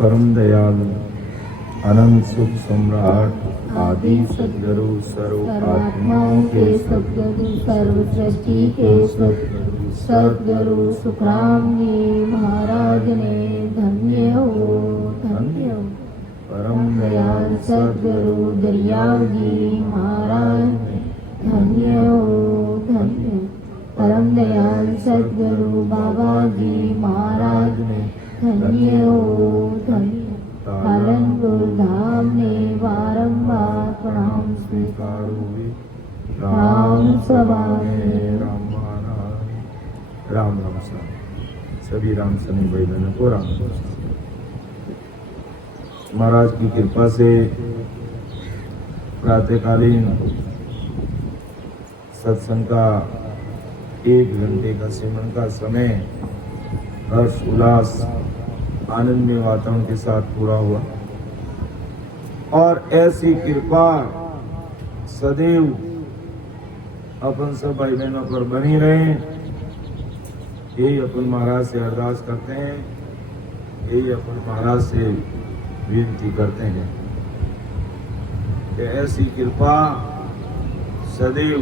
परम दयालु अनंत सुख सम्राट आदि सद्गुरु सर्व आत्माओं के सद्गुरु सर्व सृष्टि के सद्गुरु सुखराम जी महाराज ने धन्य हो धन्य हो। परम दयाल सद्गुरु दरियाव जी महाराज धन्य हो धन्य। परम दयाल सद्गुरु बाबा जी महाराज ने धन्य हो धन्य। पालनपुर धाम ने बारंबार प्रणाम स्वीकार हुए। राम सभा में राम महाराज राम राम सा सभी राम सनी भाई बहनों को राम। महाराज की कृपा से प्रातःकालीन सत्संग का 1 घंटे का सिमरन का समय हर्ष उल्लास आनंदमय वातावरण के साथ पूरा हुआ और ऐसी कृपा सदैव अपन सब भाई बहनों पर बनी रहे। यही अपन महाराज से अरदास करते हैं, यही अपन महाराज से विनती करते हैं कि ऐसी कृपा सदैव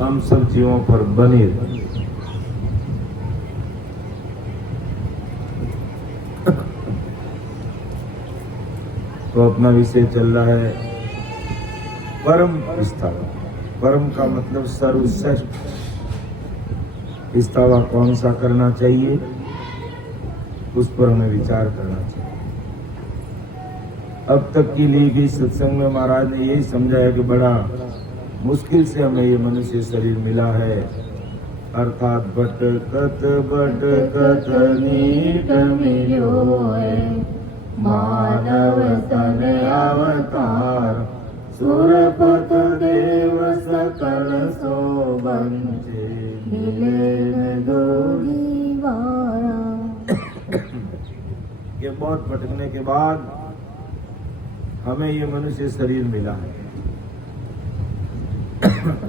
हम सब जीवों पर बनी रहे। तो अपना विषय चल रहा है परम विस्तावा। परम का मतलब सर्वश्रेष्ठ। विस्तावा कौन सा करना चाहिए, उस पर हमें विचार करना चाहिए। अब तक की ली गई सत्संग में महाराज ने यही समझाया कि बड़ा मुश्किल से हमें ये मनुष्य शरीर मिला है, अर्थात भटकत भटकत नीट मिलो है। मानव तन अवतार सुरपत देव सकल सो बंचे मिले दोगी बारा। ये बहुत भटकने के बाद हमें ये मनुष्य शरीर मिला है।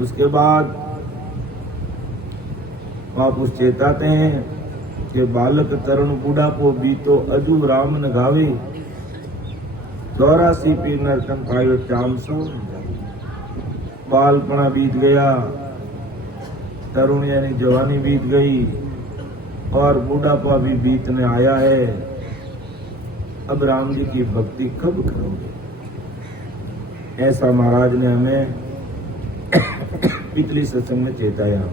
उसके बाद वापस चेताते हैं कि बालक तरुण बूढ़ापो बीतो अजू राम न गावे। 84 पीर नरकन पायो चाम सो। बालपना बीत गया, तरुण यानी जवानी बीत गई और बूढ़ापा भी बीतने आया है। अब राम जी की भक्ति कब करोगे? ऐसा महाराज ने हमें पिछली सत्संग में चेताया।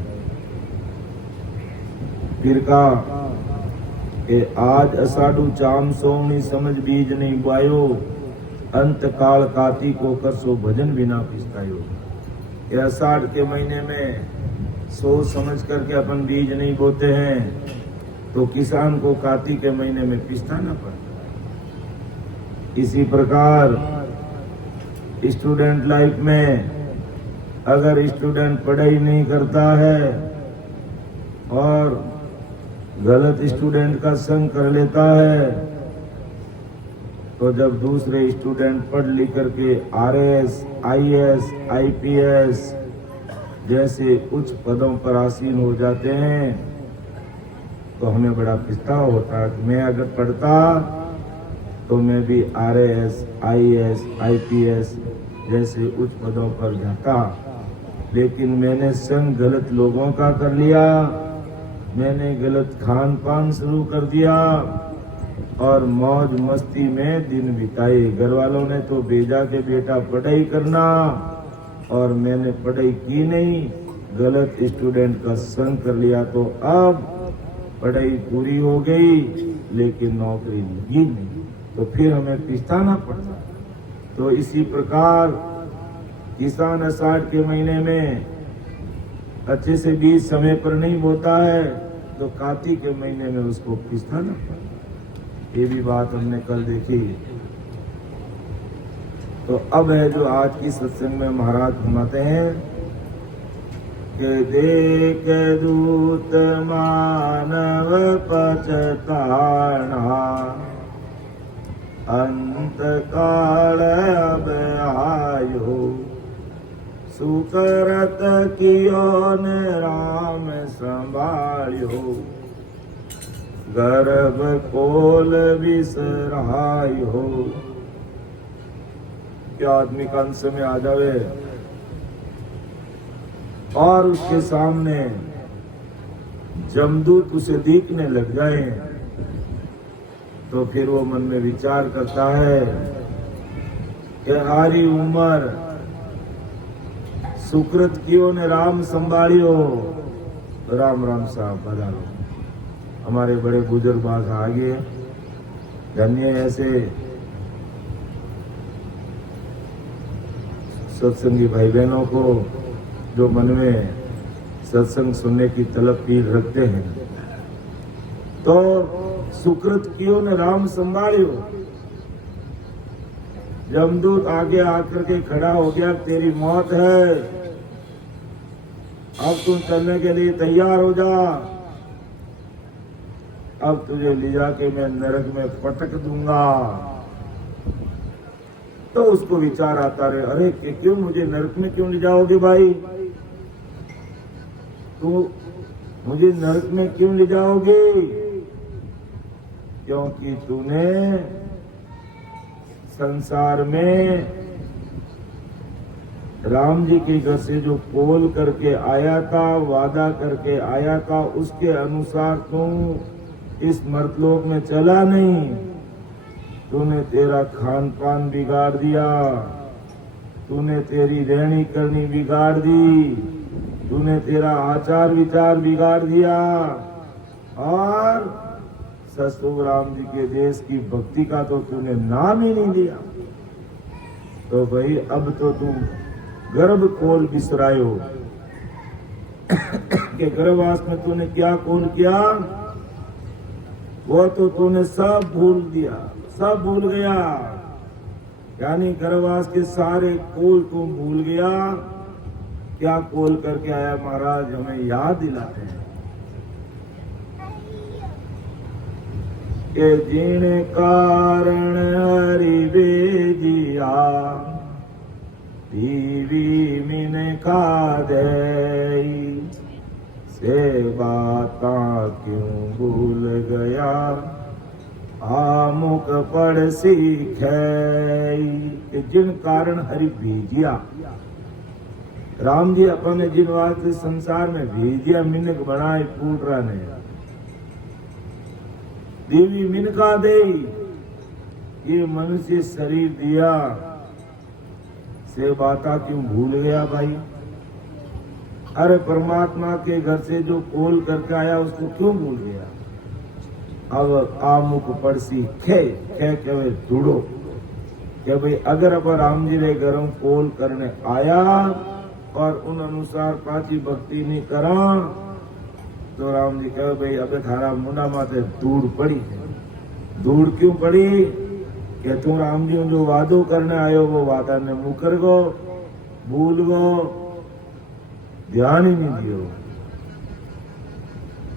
फिर कहा कि आज अषाढ़ू चाम सोवनी समझ बीज नहीं बोयो। अंत काल काती को कर सो भजन बिना पिसतायो। ये अषाढ़ के महीने में सोच समझ करके अपन बीज नहीं बोते हैं तो किसान को कार्तिक के महीने में पिसता ना पड़ता। इसी प्रकार स्टूडेंट लाइफ में अगर स्टूडेंट पढ़ाई नहीं करता है और गलत स्टूडेंट का संग कर लेता है तो जब दूसरे स्टूडेंट पढ़ लिख करके RS, IS, IPS जैसे उच्च पदों पर आसीन हो जाते हैं तो हमें बड़ा पछतावा होता है कि मैं अगर पढ़ता तो मैं भी RS, IS, IPS जैसे उच्च पदों पर जाता। लेकिन मैंने संग गलत लोगों का कर लिया, मैंने गलत खान पान शुरू कर दिया और मौज मस्ती में दिन बिताए। घर वालों ने तो भेजा के बेटा पढ़ाई करना और मैंने पढ़ाई की नहीं, गलत स्टूडेंट का संग कर लिया। तो अब पढ़ाई पूरी हो गई लेकिन नौकरी लगी नहीं तो फिर हमें पिछताना पड़ता। तो इसी प्रकार किसान अषाढ़ के महीने में अच्छे से बीज समय पर नहीं बोता है तो कार्तिक के महीने में उसको पिछताना पड़ता। ये भी बात हमने कल देखी। तो अब है जो आज की सत्संग में महाराज फरमाते हैं कि देख दूत मानव पछताना अंत काल अब आयो। सुकरत कियो ने राम संभाळ्यो। गर्भ कोल विसराय हो। क्या आदमी का अंश में आ जावे और उसके सामने जमदूत उसे दिखने लग जाए, तो फिर वो मन में विचार करता है कि हारी उम्र सुकृत कियो ने राम संभालियो। राम राम साहब बधारो। हमारे बड़े बुजुर्ग बाग आगे धन्य ऐसे सत्संगी भाई बहनों को जो मन में सत्संग सुनने की तलब पीर रखते हैं। तो सुकृत कियो ने राम संभालियो। जमदूत आगे आकर के खड़ा हो गया, तेरी मौत है, अब तुम चलने के लिए तैयार हो जा, अब तुझे ले जाके मैं नरक में पटक दूंगा। तो उसको विचार आता रहे, अरे क्यों मुझे नरक में क्यों ले जाओगे भाई, तू मुझे नरक में क्यों ले जाओगे? क्योंकि तूने संसार में राम जी के घर से जो कोल करके आया था, वादा करके आया था, उसके अनुसार तू इस मर्तलोक में चला नहीं। तूने तेरा खान पान बिगाड़ दिया, तूने तेरी रहनी करनी बिगाड़ दी, तूने तेरा आचार विचार बिगाड़ दिया और ससुर राम जी के देश की भक्ति का तो तूने नाम ही नहीं दिया। तो भाई अब तो तू गर्भ कोल बिसरायो के गर्भवास में तूने क्या कोल किया, वो तो तूने सब भूल दिया, सब भूल गया। यानी गर्भवास के सारे कोल तुम भूल गया। क्या कोल करके आया महाराज, हमें याद दिलाते हैं के जिन कारण हरि बेजिया दीवी मिन का दे, से बाता क्यों भूल गया आमुक पढ़ सीखे। जिन कारण हरि भेजिया, राम जी अपने जिन वास्ते संसार में भेजिया, मिनक बनाए पूटरा ने देवी मिनका दे, ये मनुष्य शरीर दिया, से बाता क्यों भूल गया भाई। अरे परमात्मा के घर से जो कोल करके आया उसको क्यों भूल गया। अब आमुक पड़सी खे खे के ढूंढो कि भाई अगर अब राम जी रे घरों कोल करने आया और उन अनुसार पाची भक्ति नहीं करा, तो राम जी कहे भाई अब थारा मुंडा माथे धूड़ पड़ी है। धूड़ क्यों पड़ी कि तू राम जी जो वादो करने आयो वो वादा ने मुकर गो, भूल गो, ध्यान ही नहीं दियो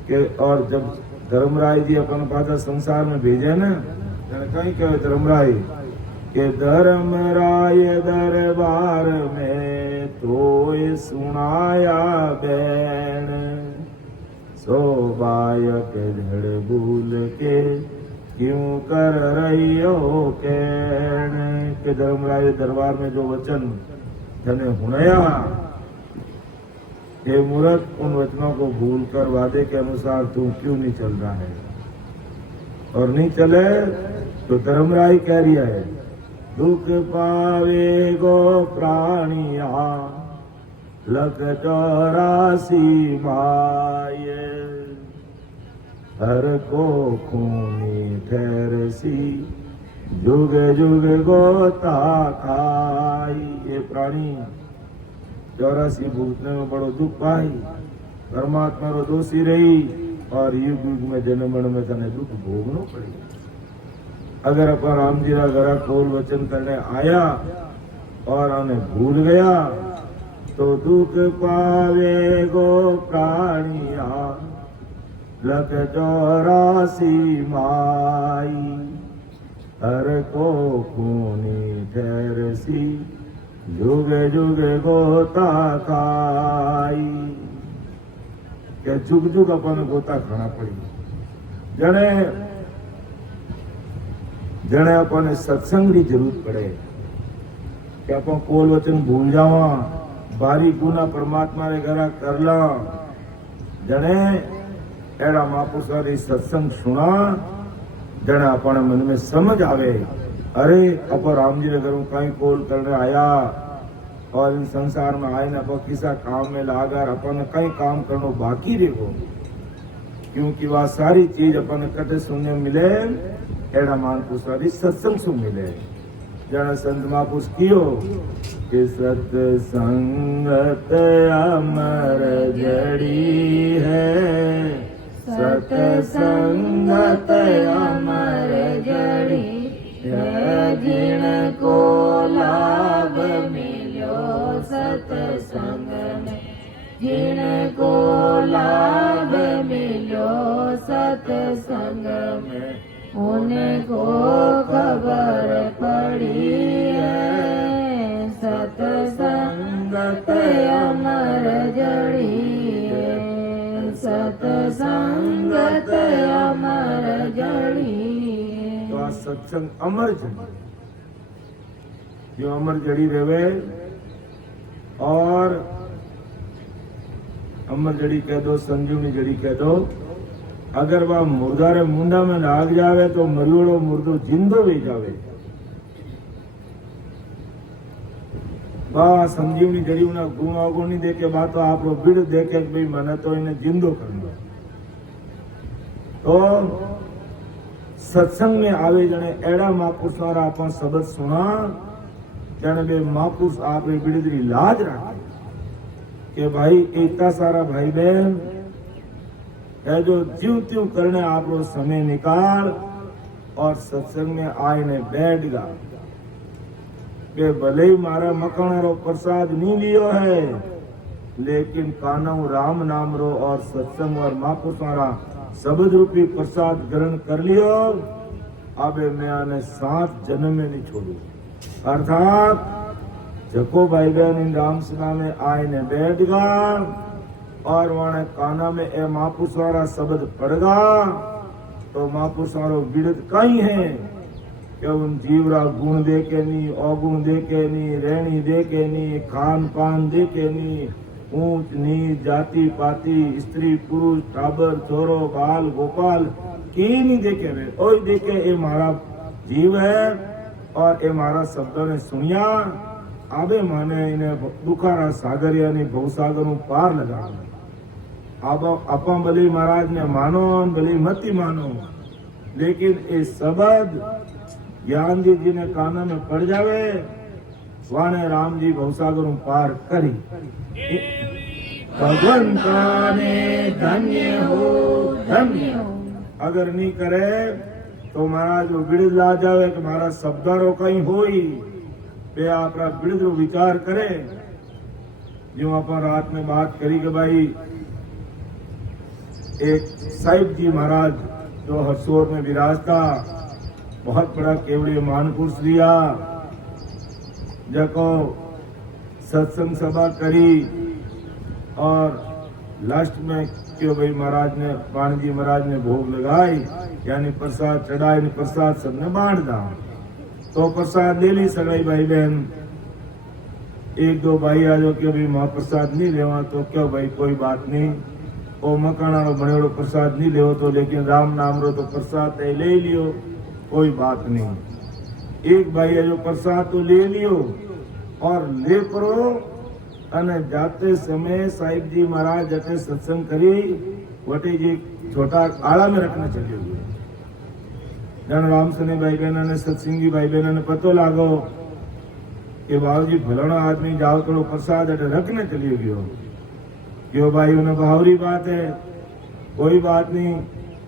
कि। और जब धर्मराय जी अपन पाचा संसार में भेजे ना, कहीं कहे धर्मराय के धर्मराय दरबार में तो सुनाया बैन, सोबायक झड़ भूल के क्यों कर रही हो कहने। के धर्मराय दरबार में जो वचन तने हुनया, हे मूर्ख, उन वचनों को भूलकर वादे के अनुसार तू क्यों नहीं चल रहा है। और नहीं चले तो धर्मराय कह रिया है, दुख पावे गो प्राणिया लख 84 माये, हर को खूनी ठहरसी जुग जुग गोता खाई। ये प्राणी 84 भूतने में बड़ो दुख पाई, परमात्मा रो दोषी रही और युग युग में जन्मण में तने दुख भोगनो पड़ी। अगर अपन राम जी रा घरा कोल वचन करने आया और उन्हें भूल गया तो दुख पावे गो प्राणिया लख 84 माई, हर को खूनी ठहरसी जुग जुग गोता खाई। क्या जुग जुग अपन गोता खाना पड़ी। जने जने अपन सत्संग की जरूरत पड़े कि अपन कोल वचन भूल जावा, बारी गुना परमात्मा रे घरा कर ला। जने एड़ा महापुरुषा री सत्संग सुना, जने अपने मन में समझ आवे, अरे अपन राम जी रे घरों कहीं कोल करने आया और इन संसार में आए ना किसा काम में लागा, अपन कई काम करनो बाकी रेगो, क्योंकि वह सारी चीज अपन कटे सुनने मिले एड़ा महापुरुषा री सत्संग सुन मिले। जने संत महापुरुष कियो कि सत्संगत अमर जड़ी है, सत्संगत अमर जड़ी है, जिनको लाभ मिलो सत्संग में, जिनको लाभ मिलो सत्संग में, उनको खबर पड़ी है, सत्संगत अमर जड़ी है, सत्संगत अमर जड़ी है। तो आ सत्संग अमर जड़ी, जो अमर जड़ी रहे, और अमर जड़ी कह दो, संजीवनी जड़ी कह दो। अगर वह मुर्दा रे मुंडा में लाग जावे तो मरियोड़ो मुर्दो जिंदो भी जावे। बा संजीवनी जड़ी उना गुण अवगुण नहीं देखे, बात तो आप बिड़ देखे भाई मैंने तो इन्हें जिंदो करना। तो सत्संग में आवे जने एड़ा महापुरुष वाला अपन शब्द सुना, जने बे महापुरुष आप बिड़दरी लाज रखे कि भाई इतना सारा भाई बहन है जो जीव त्यों करने आप लोग समय निकाल और सत्संग में आए ने बैठ गा। के भले ही मारा मकान रो प्रसाद नहीं लियो है, लेकिन कानऊ राम नाम रो और सत्संग और महापुरुष वाला शब्द रूपी प्रसाद ग्रहण कर लियो, अबे मैं आने 7 जन्म में नहीं छोड़ू। अर्थात जको भाई बहन इन राम सेना में आए ने बैठ गा और वहां काना में ए महापुरुष वाला शब्द पड़गा, तो महापुरुष वालों बिड़त कहीं है कि उन जीवरा गुण दे के नहीं, अवगुण दे के नहीं, रहनी दे के नहीं, खान पान दे के नहीं, ऊंच नीच जाति पाति स्त्री पुरुष टाबर छोरो बाल गोपाल की नहीं देखे वे, ओई देखे ये मारा जीव है और ये मारा शब्दों ने सुनिया, आबे माने इन्हें दुखारा सागर यानी भवसागर पार लगा। अब अपा भले महाराज ने मानो भले मती मानो, लेकिन ये शब्द ज्ञान जी ने काना में पड़ जावे, वाने राम जी भवसागर पार करी। भगवंता ने धन्य हो धन्य हो, अगर नहीं करे तो महाराज वो बिड़द ला जावे कि महाराज शब्दारो कहीं होई पे आपरा बिड़द विचार करे। जो अपन रात में बात करी कि भाई एक साहिब जी महाराज जो हरसोर में विराजता, बहुत बड़ा केवड़ीय महापुरुष लिया, जको सत्संग सभा करी और लास्ट में क्यों भाई महाराज ने पाणी जी महाराज ने भोग लगाई यानी प्रसाद चढ़ाई, प्रसाद सबने बांट दा। तो प्रसाद ले ली सगाई भाई बहन, एक दो भाई आ जो कि भाई महाप्रसाद नहीं लेवा तो क्यों भाई कोई बात नहीं, ओ मकाना रो बनेड़ो प्रसाद नहीं लेवो तो लेकिन राम नाम रो तो प्रसाद ले लियो, कोई बात नहीं। एक भाई है जो प्रसाद तो ले लियो और ले करो, अने जाते समय साहिब जी महाराज जते सत्संग करी वटे जी छोटा आड़ा में रखने चले हुए। जन राम सने भाई बहना ने सत्संगी भाई बहना ने पतो लागो कि बाबूजी फलाना आदमी जाओ करो प्रसाद अटे रखने चली गयो, क्यों भाई उन्हें बावरी बात है, कोई बात नहीं,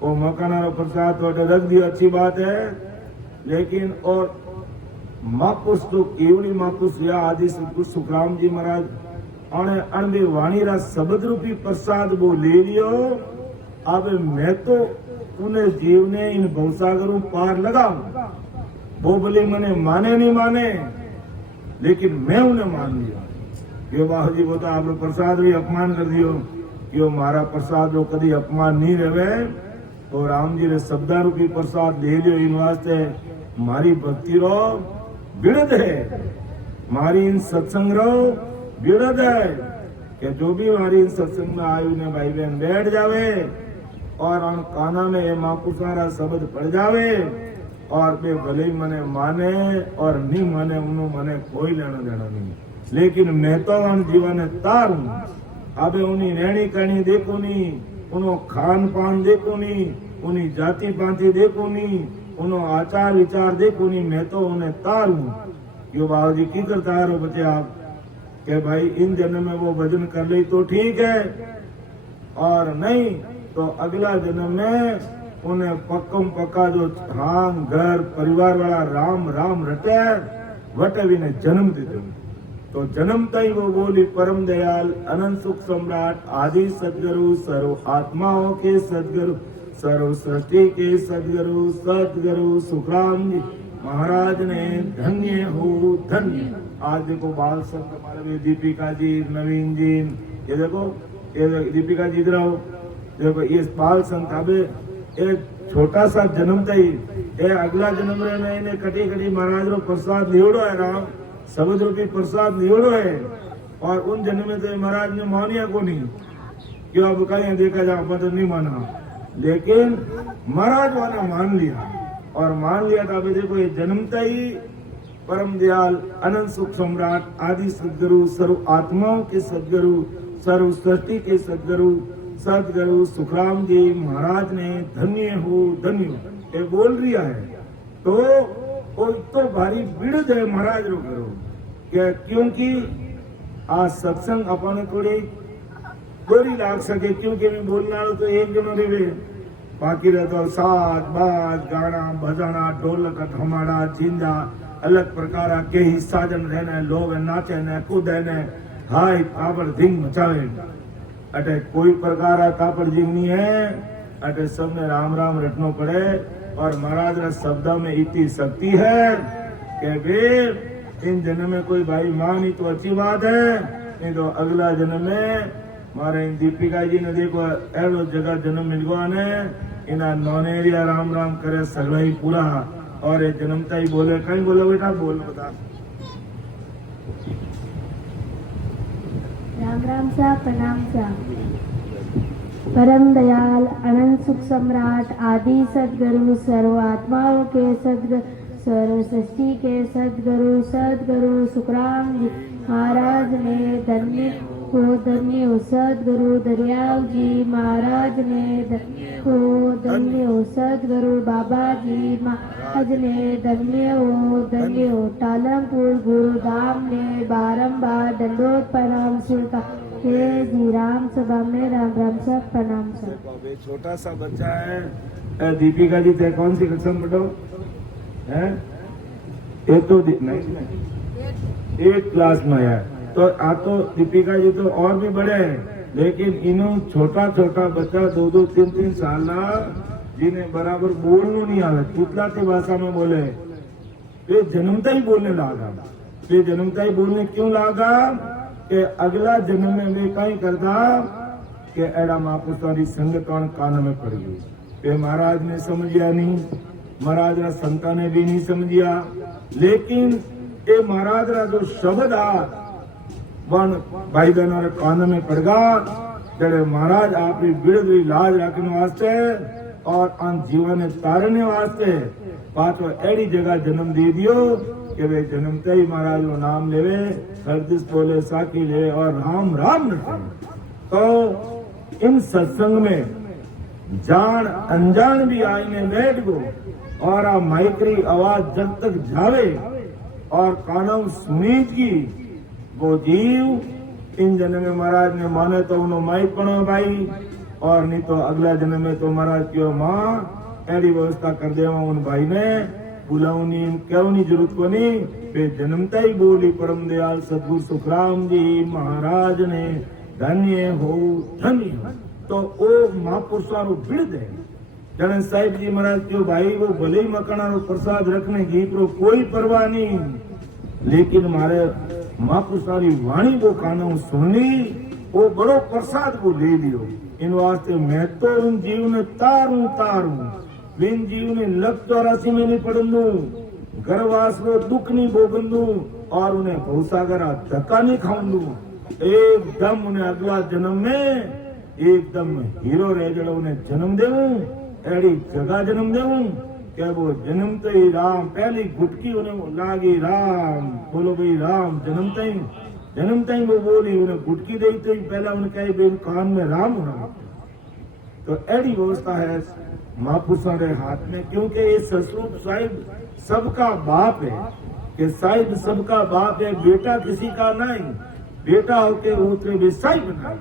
वो मकाना रो प्रसाद तो अटे रख दियो अच्छी बात है, लेकिन और महापुरुष तो केवली महापुरुष या आदि सतगुरु सुखराम जी महाराज अणे अणबे वाणी रा शब्द रूपी प्रसाद वो ले लियो। अब मैं तो उन्हें जीव ने इन भवसागरों पार लगाऊं, वो भले मने माने नहीं माने, लेकिन मैं उन्हें मान लिया। क्यों बाबू जी वो तो आप प्रसाद भी अपमान कर दियो, क्यों मारा प्रसाद वो कभी अपमान नहीं रहे, तो राम जी रे शब्दा रूपी प्रसाद ले लियो इन वास्ते मारी भक्ति रो बिड़द है, मारी इन सत्संग रो बिड़द है कि जो भी हमारी इन सत्संग में आयु ने भाई बहन बैठ जावे और उन काना में ये मापुसारा शब्द पड़ जावे और वे भले ही मने माने और नहीं माने उन्हों मने कोई लेना देना नहीं, लेकिन मैं तो उन जीवन तारू अबे उन्हीं रहनी करनी देखो नहीं, उन्हों खान पान देखो नहीं, उन्हीं जाति पाति देखो नहीं, उन्हों आचार विचार देखो नहीं, मैं तो उन्हें तारू। क्यों बाबू जी की करता है बच्चे आप कि भाई इन जन्म में वो भजन कर ले तो ठीक है और नहीं तो अगला जन्म में उन्हें पक्कम पक्का जो हां घर परिवार वाला राम राम रटे वटे भी ने जन्म दे दो। तो जन्मता ही वो बोली परम दयाल अनंत सुख सम्राट आदि सदगुरु सर्व आत्माओं के सदगुरु सर्व सृष्टि के सदगुरु सदगुरु सुखराम जी महाराज ने धन्य हो धन्य। आज देखो बाल संत हमारे दीपिका जी नवीन जी ये देखो ये दीपिका जी इधर आओ देखो ये बाल संत अबे एक छोटा सा जन्म था ये अगला जन्म रे में इन्हें कटी कटी महाराज रो प्रसाद निवड़ो है राम शब्द रूपी प्रसाद निवड़ो है और उन जन्म में तो महाराज ने मानिया को नहीं क्यों अब कहीं देखा जा तो नहीं माना, लेकिन महाराज वाला मान लिया और मान लिया था अभी देखो ये जन्मता ही परम दयाल अनंत सुख सम्राट आदि सदगुरु सर्व आत्माओं के सदगुरु सर्व सृष्टि के सदगुरु सदगुरु सुखराम जी महाराज ने धन्य हो ये बोल रिया है। तो वो तो भारी विड़द है महाराज रो करो क्या, क्योंकि आज सत्संग अपन थोड़ी गोरी लाग सके क्योंकि मैं बोलना तो एक जनो रे बाकी रहता साज बाज गाना बजाना ढोलक धमाड़ा झिंझा अलग प्रकार के ही साधन रहने लोग नाचे ने कूदे ने हाय कापड़ धिंग मचावे अटे कोई प्रकार का कापड़ धिंग नहीं है अटे सबने राम राम रटनो पड़े और महाराज रा शब्द में इतनी शक्ति है कि वे इन जन्म में कोई भाई मानी तो अच्छी बात है नहीं तो अगला जन्म में मारे दीपिका जी ने देखो एलो जगह जन्म मिल गया ने इना नौनेरिया राम राम करे सगड़ा ही पूरा और ये जन्मता ही बोले कहीं बोलो बेटा बोल बता राम राम सा प्रणाम सा। परम दयाल अनंत सुख सम्राट आदि सदगुरु सर्व आत्माओं के सदगुरु सर्व सृष्टि के सदगुरु सदगुरु सुखराम जी महाराज ने धन्य हो सदगुरु दरियाव जी महाराज ने धन्य हो सदगुरु बाबा जी महाराज ने धन्य हो टालमपुर गुरुधाम ने बारंबार दंडोत प्रणाम स्वीकार हे जी राम सभा में राम राम सब प्रणाम सब। छोटा सा बच्चा है दीपिका जी ते कौन सी कक्षा में पढ़ो है ये तो नहीं 8 क्लास में है तो आ तो दीपिका जी तो और भी बड़े हैं लेकिन इन्हों छोटा छोटा बच्चा 2-2 3-3 साल ना जिन्हें बराबर बोलना नहीं आवे कितना की भाषा में बोले वे जन्मता ही बोलने लगा। वे जन्मता ही बोलने क्यों लगा कि अगला जन्म में वे कहीं करता कि एड़ा महापुरुषों संगत कान में पड़ गई। वे महाराज ने समझिया नहीं, महाराज रा संता ने भी नहीं समझिया, लेकिन ये महाराज रा जो शब्द आ वन भाई बहनों कान में पड़ गया तेरे महाराज आपकी बिड़दी लाज रखने वास्ते और अन जीवन तारने वास्ते पांचवा एड़ी जगह जन्म दे दियो कि वे जन्मते ही महाराज वो नाम लेवे हरदिस बोले साकी ले और राम राम रटे। तो इन सत्संग में जान अनजान भी आईने बैठ गो और आ माइकरी आवाज जब तक जावे और कानों सुनी की वो जीव इन जन्म में महाराज ने माने तो उन्होंने माइक पढ़ो भाई और नहीं तो अगला जन्म में तो महाराज क्यों माँ ऐसी व्यवस्था कर दे उन भाई ने बुलाऊनी क्यों नहीं जरूरत को नहीं वे जन्मता ही बोली परम दयाल सदगुरु सुखराम जी महाराज ने धन्य हो धन्य। तो वो महापुरुषों भिड़ दे जन साहिब जी महाराज क्यों भाई वो भले ही मकाना प्रसाद रखने की तो कोई परवाह नहीं, लेकिन हमारे महापुरुषों वाणी वो कानों सुननी वो बड़ो प्रसाद को ले लियो इन वास्ते मैं तो उन जीव ने तारू तारू विन जीव ने लग 84 में नहीं पड़न दू, गर्भवास रो दुख नहीं भोगन दू और उन्हें भवसागर धक्का नहीं खाऊं दू। एकदम उन्हें अगला जन्म में एकदम हीरो रह जड़ो उन्हें जन्म देवूं, एड़ी जगह जन्म देवूं क्या वो जन्म तो ही राम पहली गुटकी उन्हें लागी राम बोलो भाई राम जन्म तई वो बोली उन्हें गुटकी दे तो पहला उन्हें कही भाई कान में राम होना। तो एड़ी व्यवस्था है महापुरुषों के हाथ में, क्योंकि ये ससुर साहिब सबका बाप है कि साहिब सबका बाप है, बेटा किसी का नहीं, बेटा होके उतरे भी साहिब नहीं।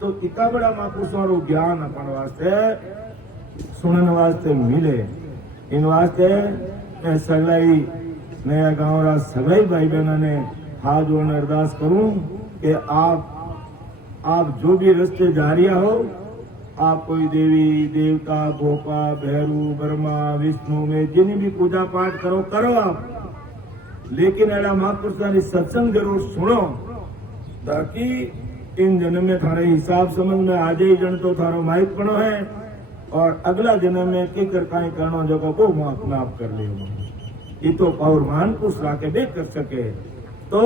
तो इतना बड़ा महापुरुषों रो ज्ञान अपन वास्ते सुनने वास्ते मिले। इन वास्ते मैं सगलाई नया गांव रा सगलाई भाई बहनों ने हाथ जोड़ने अरदास करूं कि आप जो भी रास्ते जा रहा हो, आप कोई देवी देवता गोपा भैरू ब्रह्मा विष्णु में जिन्हें भी पूजा पाठ करो आप, लेकिन एड़ा महापुरुषों की सत्संग जरूर सुनो ताकि इन जन्म में थारे हिसाब समझ में आ जाए जन तो थारो माइक पड़ो है और अगला जन्म में के कर काई करनो जगह को माफ कर ले। ये तो और महान पुरुष लाके देख कर सके। तो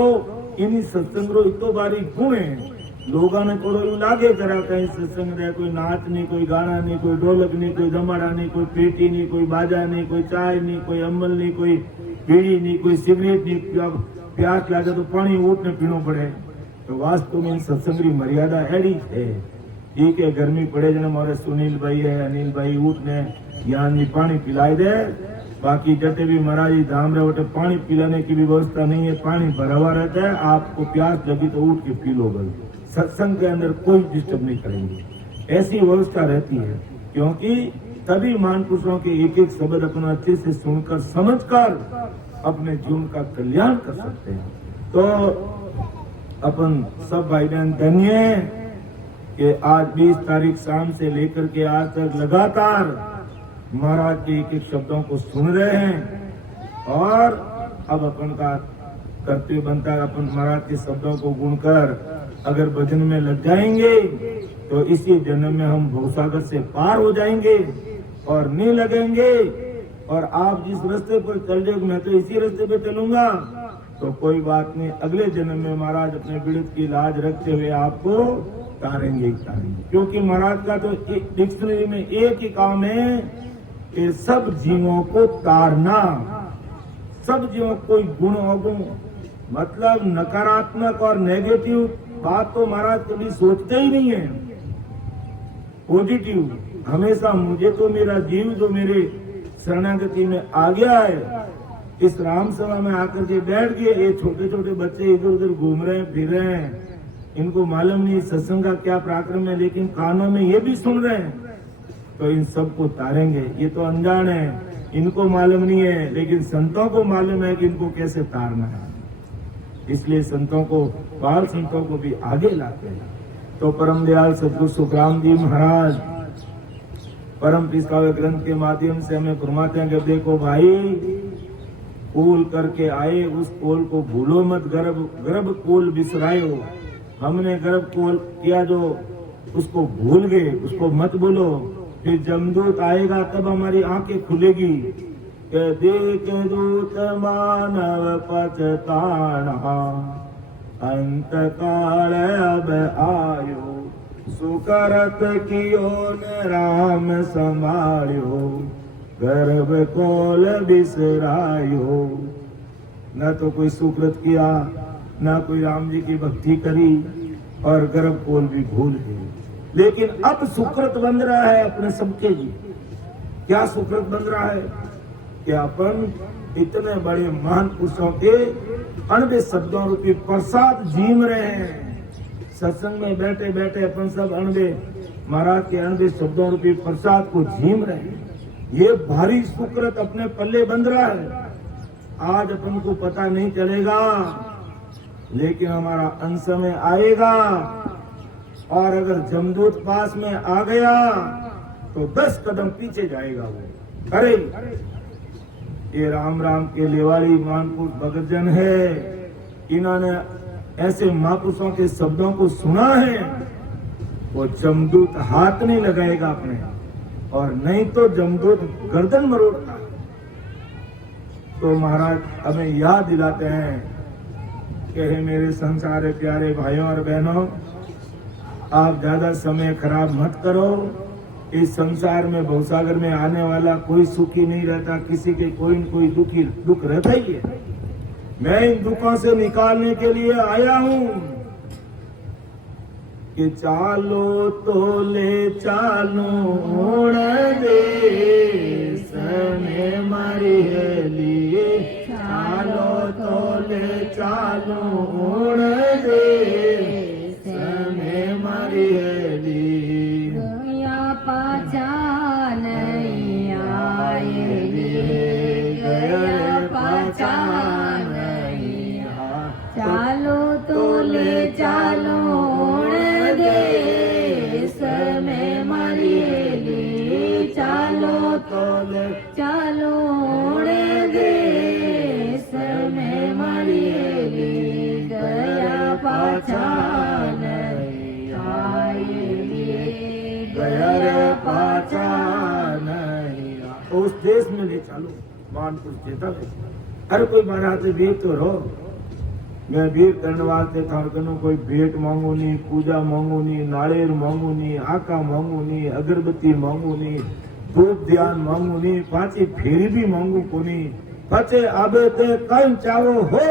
इन सत्संग रो इतो बारी गुण है, लोगों ने थोड़ा यूं लागे करा कहीं सत्संग रहे, कोई नाच नहीं, कोई गाना नहीं, कोई ढोलक नहीं, कोई दमाड़ा नहीं, कोई पेटी नहीं, कोई बाजा नहीं, कोई चाय नहीं, कोई अम्बल नहीं, कोई बीड़ी नहीं, कोई सिगरेट नहीं, जब प्यास लागे तो पानी ऊटने पीनो पड़े। तो वास्तव में सत्संग की मर्यादा एड़ी है। ठीक है गर्मी पड़े जन हमारे सुनील भाई है अनिल भाई उठने यहाँ पानी पिलाई दे, बाकी जटे भी महाराज धाम रहे उठे पानी पिलाने की भी व्यवस्था नहीं है, पानी भरा हुआ रहता है, आपको प्यास लगी तो उठ के पी लो भाई, सत्संग के अंदर कोई डिस्टर्ब नहीं करेंगे, ऐसी व्यवस्था रहती है। क्योंकि तभी महापुरुषों के एक एक शब्द अपना अच्छे से सुनकर समझकर अपने जीवन का कल्याण कर सकते हैं। तो अपन सब भाई बहन धन्य कि आज 20 तारीख शाम से लेकर के आज तक लगातार महाराज के एक एक शब्दों को सुन रहे हैं और अब अपन का कर्तव्य बनता है अपन महाराज के शब्दों को गुणकर अगर भजन में लग जाएंगे तो इसी जन्म में हम भवसागर से पार हो जाएंगे और नहीं लगेंगे। और आप जिस रास्ते पर चल जाओगे मैं तो इसी रास्ते पे चलूंगा तो कोई बात नहीं, अगले जन्म में महाराज अपने पीड़ित की लाज रखते हुए आपको तारेंगे। क्योंकि महाराज का तो एक डिक्शनरी में एक ही काम है कि सब जीवों को तारना, सब जीवों कोई गुण अवगुण मतलब नकारात्मक और नेगेटिव बात तो महाराज कभी सोचते ही नहीं है, पॉजिटिव हमेशा। मुझे तो मेरा जीव जो मेरे शरणागति में आ गया है, इस राम सभा में आकर के बैठ गए, ये छोटे छोटे बच्चे इधर उधर घूम रहे हैं फिर रहे हैं, इनको मालूम नहीं सत्संग का क्या पराक्रम है, लेकिन कानों में ये भी सुन रहे हैं, तो इन सबको तारेंगे। ये तो अनजान है, इनको मालूम नहीं है, लेकिन संतों को मालूम है कि इनको कैसे तारना है, इसलिए संतों को बाल संतों को भी आगे लाते हैं। तो परम दयाल सदगुरु सुखराम जी महाराज परम पिस्कावे ग्रंथ के माध्यम से हमें फरमाते हैं कि देखो भाई कोल करके आए उस कोल को भूलो मत, गर्भ कोल बिसरायो। हमने गर्भ कोल किया जो उसको भूल गए, उसको मत भूलो। फिर जमदूत आएगा तब हमारी आंखें खुलेगी कि देख दूत मानव पछताना अंत काल अब आयो, सुकरत कियो न राम संभाळ्यो, गर्भ कोल बिसरायो। न तो कोई सुकृत किया, न कोई राम जी की भक्ति करी और गर्भ कोल भी भूल गए। लेकिन अब सुकृत बन रहा है अपने सबके लिए। क्या सुकृत बन रहा है कि अपन इतने बड़े महान पुरुषों के अनबे शब्दों रूपी प्रसाद जीम रहे हैं। सत्संग में बैठे बैठे अपन सब अनबे महाराज के अनबे शब्दों रूपी प्रसाद को झीम रहे हैं। ये भारी सुकृत अपने पल्ले बंध रहा है। आज अपन को पता नहीं चलेगा, लेकिन हमारा अंत में आएगा। और अगर जमदूत पास में आ गया तो 10 कदम पीछे जाएगा वो। अरे ये राम राम के लेवाड़ी मानपुर भगतजन है, इन्होंने ऐसे महापुरुषों के शब्दों को सुना है वो जमदूत हाथ नहीं लगाएगा अपने, और नहीं तो जमदूत गर्दन मरोड़ता है। तो महाराज हमें याद दिलाते हैं कि हे मेरे संसार प्यारे भाइयों और बहनों, आप ज्यादा समय खराब मत करो। इस संसार में भवसागर में आने वाला कोई सुखी नहीं रहता, किसी के कोई न कोई दुख रहता ही है। मैं इन दुखों से निकालने के लिए आया हूं कि चालो तो ले चालो देश में मारी हेली, चालो तो ले चालो देश में मारी हेली, गया पाचा नहीं आएगी, गया पाचा नहीं आए। चालो तो ले चालो देश में मरिएली, चालो तो ले चालो देश में मरिएली, गया पाछा नहीं आएगी, गया पाछा नहीं आए। तो उस देश में ले चलो, मान कुछ देता थे। हर कोई महाराज भेंट तो रहो, मैं भेंट करने वास्ते थार कनु कोई भेंट मांगू नहीं, पूजा मांगू नहीं, नारियल मांगू नहीं, आका मांगू नहीं, अगरबत्ती मांगू नहीं, धूप ध्यान मांगू नहीं, पाची फेरी भी मांगू को नहीं। पचे अब ते कहीं चाहो हो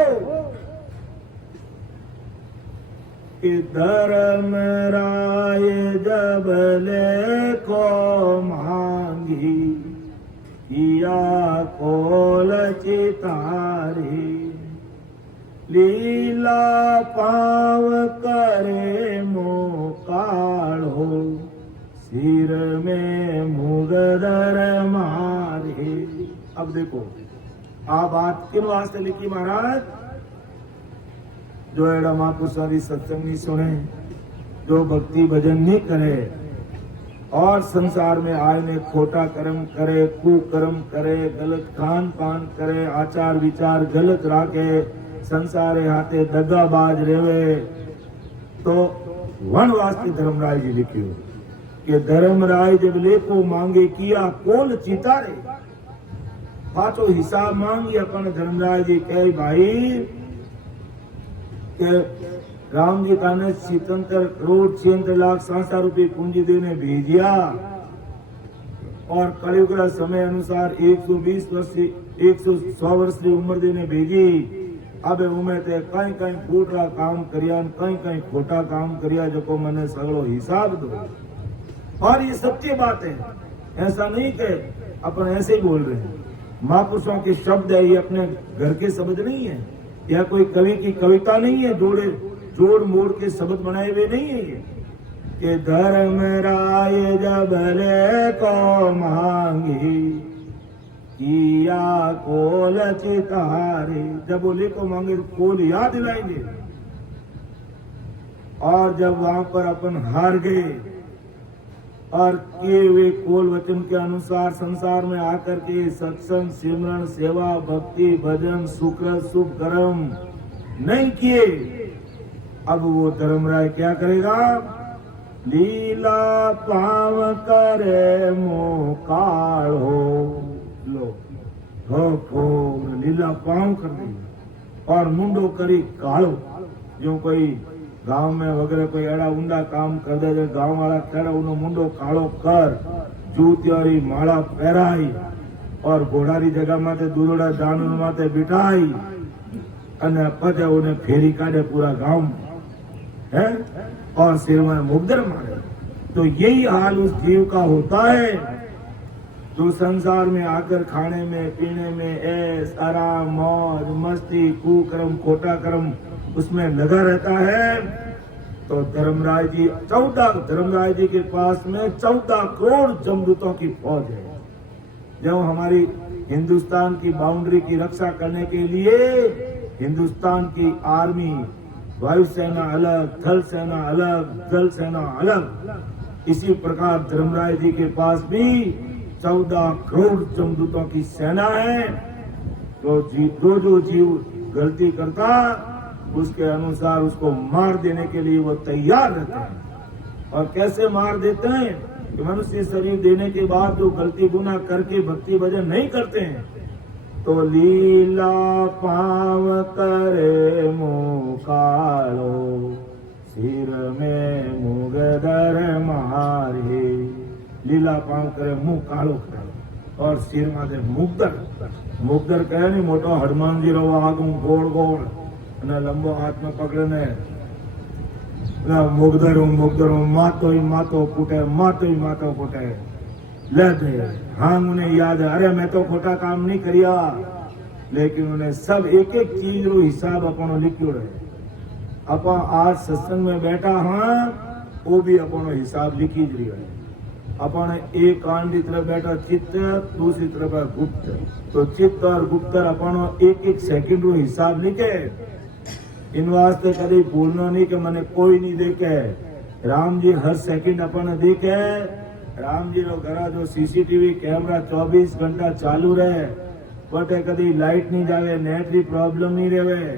कि धर्म राय जबले को मांगी, किया कोल चितारी, लीला पाव करे मोकाड़ो, सिर में मुगदर मारे। अब देखो आप बात किन वास्ते लिखी महाराज? जो एड़ा महापुरुषारी सत्संग नहीं सुने, जो भक्ति भजन नहीं करे और संसार में आए ने खोटा कर्म करे, कुकर्म करे, गलत खान पान करे, आचार विचार गलत राखे, संसारे हाथे दगाबाज रेवे, तो वन वास्ते धर्मराय जी लिख्यो कि धर्मराय जब लेको मांगे किया कोल चितारे, पाछो हिसाब मांगी अपन। धर्मराय जी कहे भाई के राम जी का ने 77 करोड़ 76 लाख 67 रुपये पूंजी देने भेजिया, और कलयुग का समय अनुसार 120 वर्ष 100 वर्ष की उम्र देने भेजी। अब उमें ते कहीं कहीं फूटरा काम करिया, कहीं कहीं खोटा काम करिया, जो को मैंने सगड़ो हिसाब दो। और ये सच्ची बात है, ऐसा नहीं कि अपन ऐसे ही बोल रहे हैं। महापुरुषों के शब्द है, ये अपने घर के शब्द नहीं है, या कोई कवि की कविता नहीं है, जोड़ मोड़ के शब्द बनाए हुए नहीं है ये। कि धर्म राय जबले को मांगी, किया कोल चितारे। जब बोले को मांगे कोल याद दिलाएंगे, और जब वहां पर अपन हार गए और किए हुए कोल वचन के अनुसार संसार में आकर के सत्संग सिमरण सेवा भक्ति भजन शुक्र शुभ कर्म नहीं किए, अब वो धर्मराय क्या करेगा? लीला पाव करे मोकाड़ो, लो धोखो लीला पाव कर दी और मुंडो करी काड़ो। जो कोई गांव में वगैरह कोई एड़ा ऊंडा काम कर दे, गांव वाला कह उनो मुंडो काड़ो कर, जूतियारी माला पहराई और घोड़ारी जगह माते दूधड़ा दानू माते बिठाई, अने पछे उन्हें फेरी काढ़े पूरा गांव है और सिर में मुगदर मारे। तो यही हाल उस जीव का होता है जो संसार में आकर खाने में पीने में ऐश आराम मौज मस्ती कुकर्म खोटा कर्म उसमें लगा रहता है। तो धर्मराज जी 14 धर्मराज जी के पास में 14 करोड़ जमदूतों की फौज है। जो हमारी हिंदुस्तान की बाउंड्री की रक्षा करने के लिए हिंदुस्तान की आर्मी, वायुसेना अलग, थल सेना अलग, जल सेना अलग, इसी प्रकार धर्मराज जी के पास भी 14 करोड़ जमदूतों की सेना है। तो जो जीव गलती करता उसके अनुसार उसको मार देने के लिए वो तैयार रहते हैं। और कैसे मार देते हैं कि मनुष्य शरीर देने के बाद जो गलती गुनाह करके भक्ति भजन नहीं करते हैं तो लीला पाव करे मुँह कालो सिर में मुगदर मारे। लीला पाव करे मुँह कालो करे और सिर माथे मुगदर કહે ને મોટો હનુમાનજી રો આગું ગોળ ગોળ અને લંબો હાથમાં પકડે ને મુગદરો માતો ફૂટે ले दे। हाँ उन्हें याद है, अरे मैं तो खोटा काम नहीं करिया, लेकिन उन्हें सब एक एक चीज रो हिसाब अपनो लिखियो रहे। अपन आज सत्संग में बैठा हाँ वो भी अपनो हिसाब लिखी ज रही है। अपन एक कान की तरफ बैठा चित्त, दूसरी तरफ है गुप्त, तो चित्त और गुप्त अपनो एक एक सेकंड रो हिसाब लिखे। इन वास्ते कभी भूलना नहीं कि मैंने कोई नहीं देखे। राम जी हर सेकंड अपन देखे। राम जी रो घरा जो सीसीटीवी कैमरा 24 घंटा चालू रहे, बटे कभी लाइट नहीं जावे, नेट की प्रॉब्लम नहीं रहे।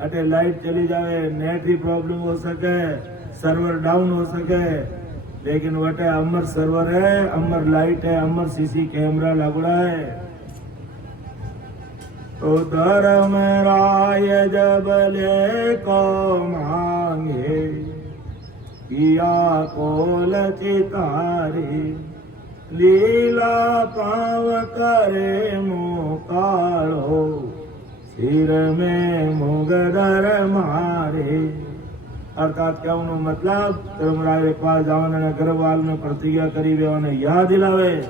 अटे लाइट चली जावे, नेट की प्रॉब्लम हो सके, सर्वर डाउन हो सके, लेकिन वटे अमर सर्वर है, अमर लाइट है, अमर सीसी कैमरा लगड़ा है। तो धर्म राय जब ले को मांगे किया कोल चितारी, लीला पाव करे मुकारो सिर में मुगदर मारे। अर्थात क्या उन्होंने मतलब धर्मराय के पास जाने गर्भवाल में प्रतिज्ञा करी वे उन्हें याद दिलावे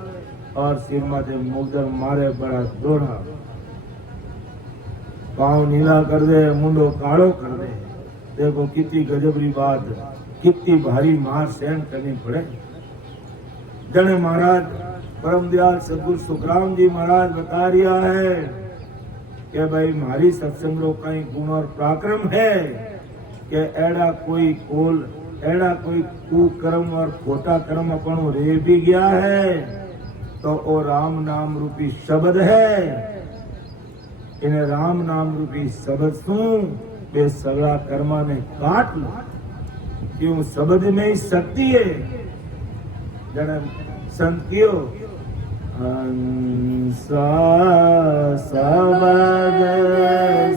और सिर माथे मुगदर मारे बड़ा दोड़ा, पाँव नीला कर दे, मुंडो कालो कर दे। देखो कितनी गजबरी बात, कितनी भारी मार सहन करनी पड़े। जने महाराज परम दयाल सदगुरु सुखराम जी महाराज बता रिया है कि भाई मारी सत्संग रो कई गुण और पराक्रम है कि एड़ा कोई कुकर्म और खोटा कर्म अपनो रे भी गया है तो वो राम नाम रूपी शब्द है। इन्हें राम नाम रूपी शब्द सु वे सगला कर्मा ने काट लो, क्यों शब्द में ही शक्ति है। जन्म संत कियो हंसा शब्द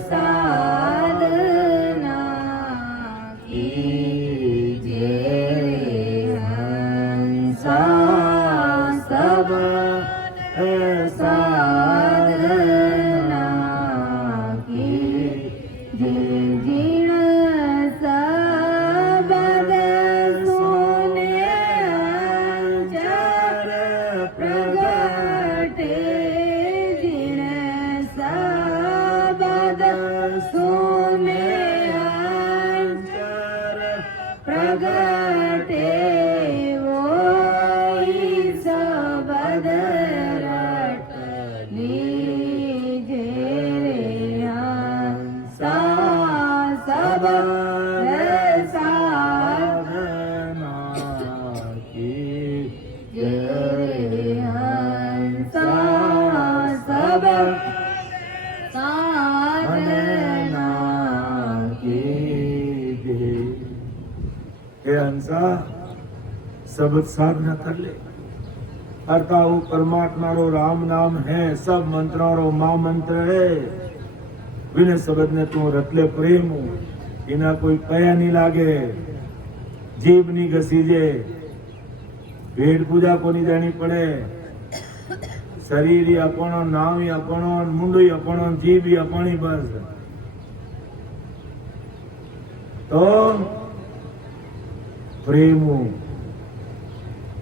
साधना कीजे, हंसा शब्द साधना कीजे, जिण शब्द सुने अंचर प्रगटे, जिण शब्द सुने अंचर प्रगटे, वोई शब्द रट लीजे रे हंसा शब्द साधना कीजे, हंसा शब्द साधना कीजे। हे हंसा शब्द साधना कर ले। अर्थात वो परमात्मा रो राम नाम है, सब मंत्रों रो महामंत्र है। बिन शब्द ने तू रटले प्रेम, इना कोई पया नहीं लागे, जीभ नहीं घसीजे, भेड़ पूजा को नहीं देनी पड़े, शरीर ही अपनो, नाम ही अपनो, मुंडो ही अपनो, जीभ ही अपनी बस। तो प्रेम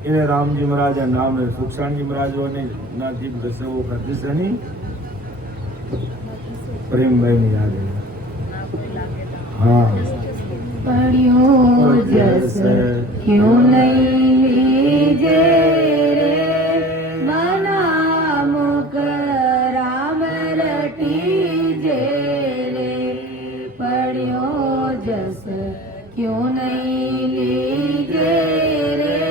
इन्हें राम जी महाराज नाम है। सुखसाण जी महाराज ने ना जीभ घसे वो करते से नहीं, प्रेम भाई नहीं याद है। हाँ पढ़ियो जस क्यों नहीं लीजे रे, मना मुख राम रटीजे रे, पढ़ियो जस क्यों नहीं लीजे रे,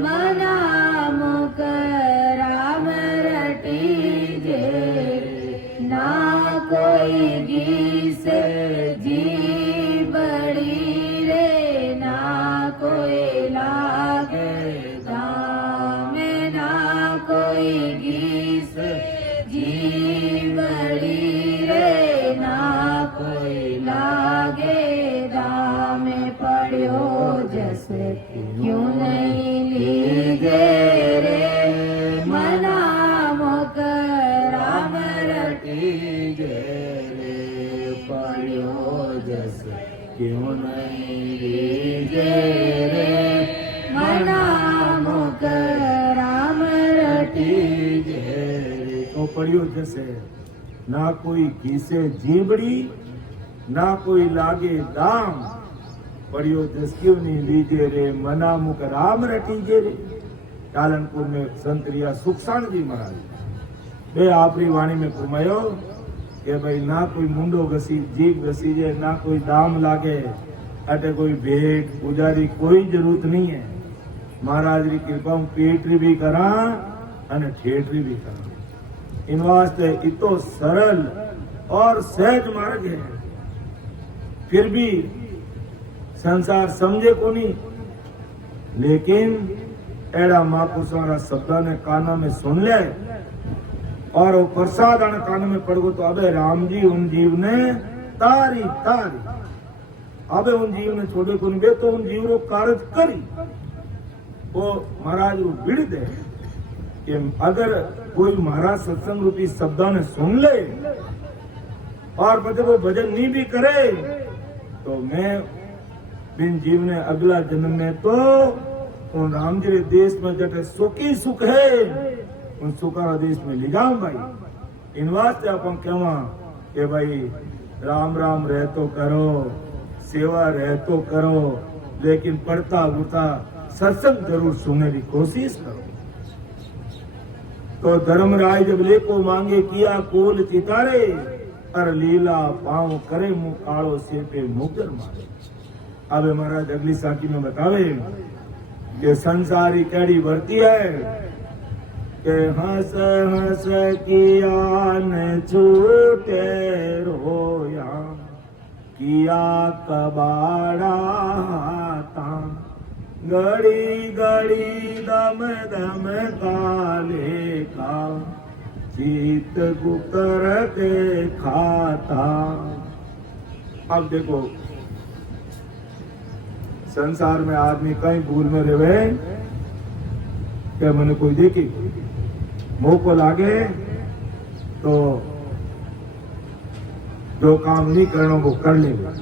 मना मुख राम रटीजे रे, ना कोई गीस जी बड़ी रे, ना कोई पढ़्यो जस क्यों नहीं लीजे रे मना मुख राम रटीजे रे पढ़्यो जस क्यों नहीं लीजे रे मना मुख राम रटीजे रे। तो पढ़ियो जैसे ना कोई घीसे जीबड़ी ना कोई लागे दाम, पढ़ियो जस क्यों नहीं लीजे रे मना मुख राम रटीजे रे। कालनपुर में संत रिया सुखसाण जी महाराज बे आपरी वाणी में फरमायो કે ભાઈ ના કોઈ મુંડો ઘસી જીભ ઘસી જાય, ના કોઈ દામ લાગે, अटे कोई भेंट पुजारी कोई जरूरत नहीं है। महाराज की कृपा पेटरी भी करा अने ठेठरी भी करा। इन वास्ते इतो सरल और सहज मार्ग है, फिर भी संसार समझे को नहीं। लेकिन एड़ा महापुरुषों रा शब्दा ने काना में सुन ले और वो प्रसाद आने कान में पड़ गो तो अबे राम जी उन जीव ने तारी तारी, अबे उन जीव ने छोड़े को नहीं, तो उन जीव रो कार्य करी वो महाराज रू विड़ दे कि अगर कोई महाराज सत्संग रूपी शब्दा ने सुन ले और पता वो भजन नहीं भी करे तो मैं बिन जीव ने अगला जन्म में तो उन राम जी देश में जटे सुखी सुख है उन सुखा देश में ले जाऊं भाई। इन वास्ते अपन कहवा कि भाई राम राम रह तो करो, सेवा रह तो करो, लेकिन पढ़ता उड़ता सत्संग जरूर सुनने की कोशिश करो। तो धर्मराज जब लेको मांगे किया कोल चितारे, अर लीला पाँव करे मुंह कालो सिर पे मुगदर मारे। अब महाराज अगली साखी में बतावे कि संसारी कैडी भरती है के हंस हंस किया न छूटे रोया, किया कबाड़ा हाथा, गड़ी गड़ी दम दम काले का, चीत कुकर के खाता। अब देखो संसार में आदमी कहीं भूल में रहे क्या मैंने कोई देखी मुंह को लागे तो जो काम नहीं करना वो कर लेगा।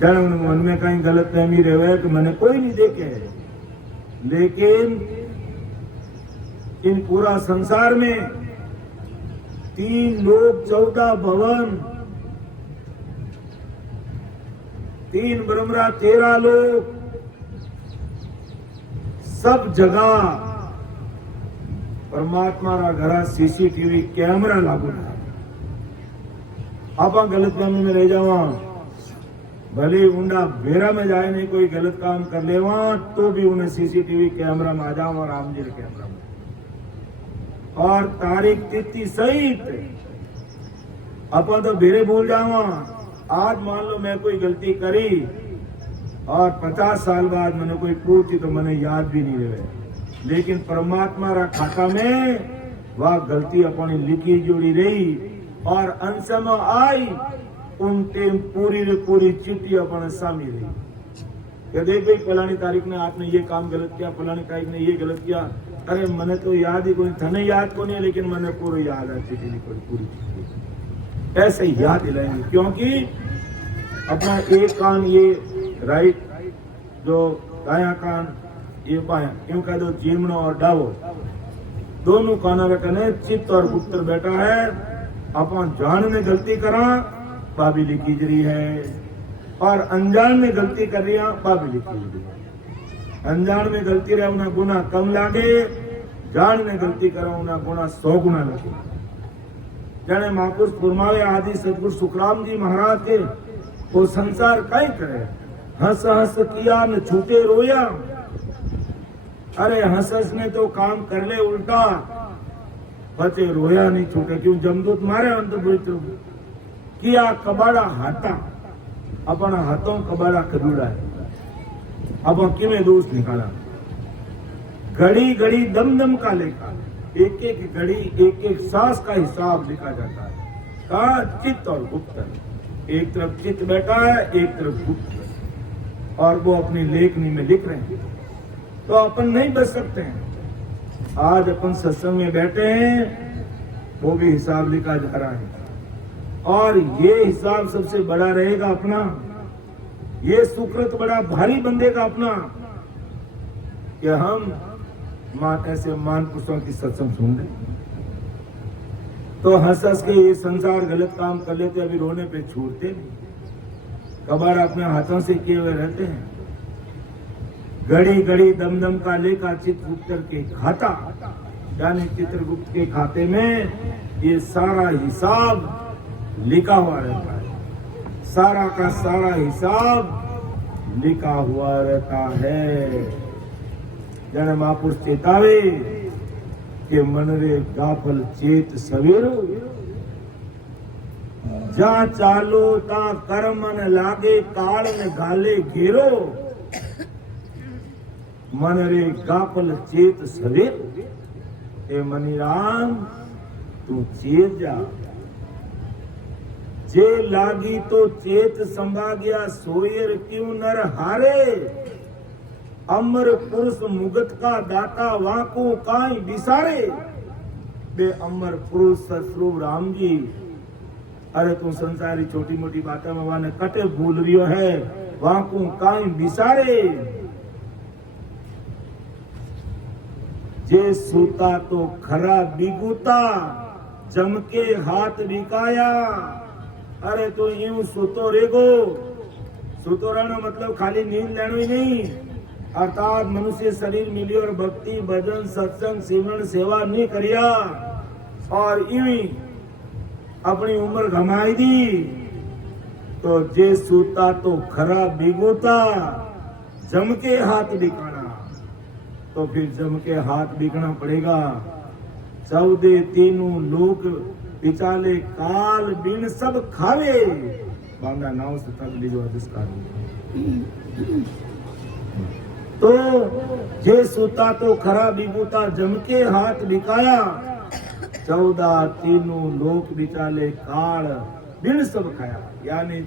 जब मन में कहीं गलत फहमी रहे तो मैंने कोई नहीं देखे, लेकिन इन पूरा संसार में 3 लोक 14 भवन, 3 ब्रह्मरा 13 लोक, सब जगह परमात्मा रा घरा सीसीटीवी कैमरा लागू है। आप गलत फहमी में रह जावा, भले ऊंडा बेरा में जाए नहीं कोई गलत काम कर लेवा तो भी उन्हें सीसीटीवी कैमरा में आ जावा, राम जी के कैमरा में, और तारीख तिथि सहित अपन तो बेरे भूल जावा। आज मान लो मैं कोई गलती करी और 50 साल बाद मैंने कोई पूछी तो मैंने याद भी नहीं रहे, लेकिन परमात्मा रा खाता में वह गलती अपनी लिखी जोड़ी रही और अंश में आई उन टेम पूरी रे पूरी चिट्ठी अपने सामने रही कि देख भाई फलानी तारीख में आपने ये काम गलत किया, फलानी तारीख ने ये गलत किया। अरे मैंने तो याद ही कोई, थने याद को नहीं, लेकिन मैंने पूरी याद है चिट्ठी लिखी पूरी चिट्ठी ऐसे ही याद दिलाएंगे, क्योंकि अपना एक कान ये राइट जो दाया कान ये बाया, क्यों कह दो जीमनो और डावो दोनों काना का कने चित्त और पुत्र बैठा है। अपन जान में गलती करा बाबिली कीजरी है और अनजान में गलती कर रही बाबिली कीजरी है। अनजान में गलती रहे उन्हें गुना कम लागे, जान में गलती करो उन्हें गुना 100 गुना लगे। जाने महापुरुष फुरमावे आदि सदगुरु सुखराम जी महाराज के वो संसार कई करे, हंस हंस किया न छूटे रोया। अरे हंस हंस ने तो काम कर ले उल्टा, बचे रोया नहीं छूटे, क्यों जमदूत मारे अंत किया कबाड़ा हाथा, अपन हाथों कबाड़ा खदूड़ा है। अब किमें दोष निकाला, घड़ी घड़ी दम दम का लेखा, एक एक घड़ी एक एक सांस का हिसाब लिखा जाता है। कहा चित्त और गुप्त, एक तरफ चित्त बैठा है एक तरफ गुप्त। और वो अपनी लेखनी में लिख रहे हैं, तो अपन नहीं बच सकते हैं। आज अपन सत्संग में बैठे हैं, वो भी हिसाब लिखा जा रहा है, और ये हिसाब सबसे बड़ा रहेगा अपना। ये सुकृत बड़ा भारी बंदेगा अपना कि हम ऐसे महापुरुषों की सत्संग सुन रहे, तो हंस हंस के ये संसार गलत काम कर लेते, अभी रोने पे छूटते नहीं, कबाड़ अपने हाथों से किए हुए रहते हैं। घड़ी घड़ी दम दम का लेखा चित्रगुप्त के खाता, यानी चित्रगुप्त के खाते में ये सारा हिसाब लिखा हुआ रहता है, सारा का सारा हिसाब लिखा हुआ रहता है। जन महापुरुष चेतावे के मन रे गाफल चेत सवेरो, जा चालो ता कर्मन लागे काल ने गाले घेरो, मन रे गाफल चेत सवेरो। ए मनीराम तू चेत जा, जे लागी तो चेत संभा गया, सोयर क्यों नर हारे, अमर पुरुष मुगत का दाता वाको काई बिसारे। बे अमर पुरुष सतरूप राम जी, अरे तू संसारी छोटी मोटी बातों में वाने कटे भूल रियो है, वाको काई बिसारे। जे सूता तो खरा बिगूता, जम के हाथ बिकाया। अरे तो यूं सुतो रेगो, सुतो रहना मतलब खाली नींद लेना ही नहीं, अर्थात मनुष्य शरीर मिली और भक्ति भजन सत्संग सिमरण सेवा नहीं करिया और यूं ही अपनी उम्र घमाई दी, तो जे सूता तो खरा बिगूता, जम के हाथ बिकाना, तो फिर जम के हाथ बिकना पड़ेगा। 14 तीनों लोक पिचाले काल बिन सब खावे, बांधा नाव से तक लीजो जिसका। तो जे सूता तो खरा बिगूता, जम के हाथ बिकाया। 14 तीनों लोक बिचाले काल बिन सब खाया, यानी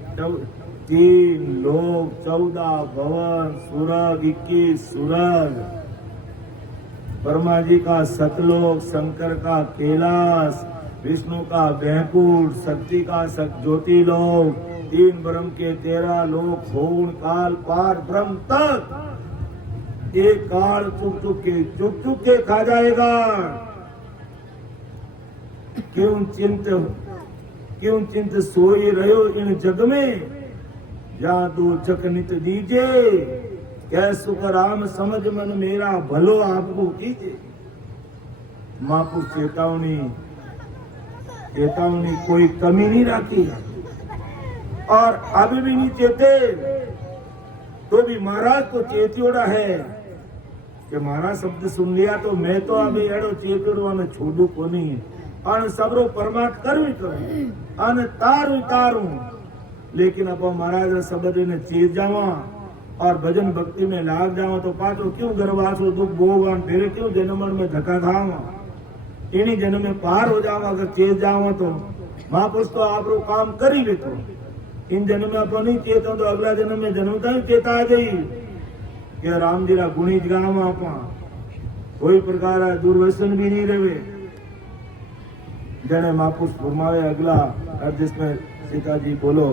3 लोक 14 भवन सुरग 21 सुरग, ब्रह्मा जी का सतलोक, शंकर का कैलाश, विष्णु का बैकुंठ, शक्ति का ज्योति लोक, 3 ब्रह्म के 13 लोक, होण काल पार ब्रह्म तक। एक काल चुप चुप के खा जाएगा। क्यों चिंत सोई रहो इन जग में, जादू चकनित दीजे, कै सुख राम समझ मन मेरा भलो आपको कीजिए। महापुरुष चेतावनी कोई कमी नहीं रखी और अभी भी नहीं चेते, तो भी महाराज तो चेतियोड़ा है कि महाराज शब्द सुन लिया तो मैं तो अभी एड़ो चेतियोड़ो ने छोड़ू को नहीं, अन सबरो परमार्थ करवी करूं, अन तारू, लेकिन अब महाराज शब्द ने चेत जावा और भजन भक्ति में लाग जावा, तो पाछो क्यों गर्वासो दुख भोगवान, फिर क्यों जन्म में धक्का खावा, इन्हीं जन्म में पार हो जावा। अगर चेत जावा तो महापुरुष तो आप रो काम कर ही लेतो, इन जन्म में अपन नहीं चेतो तो अगला जन्म में जन्मता ही चेता आ गई कि राम जी रा गुणी गावा, आपा कोई प्रकार दुर्व्यसन भी नहीं रहे। जने महापुरुष फरमावे अगला और जिसमें सीता जी बोलो,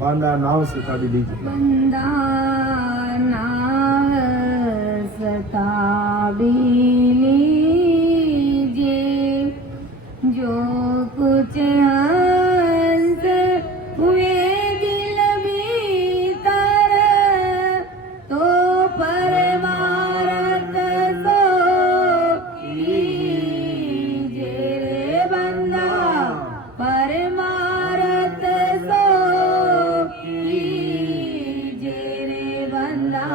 बांधा नाव सीता भी लीजिए, बंदा नाव सता भी लीजिए, जो कुछ हंस हुए दिल भीतर, तो परमारथ सो कीजिए रे बंदा, परमारथ सो कीजिए रे बंदा,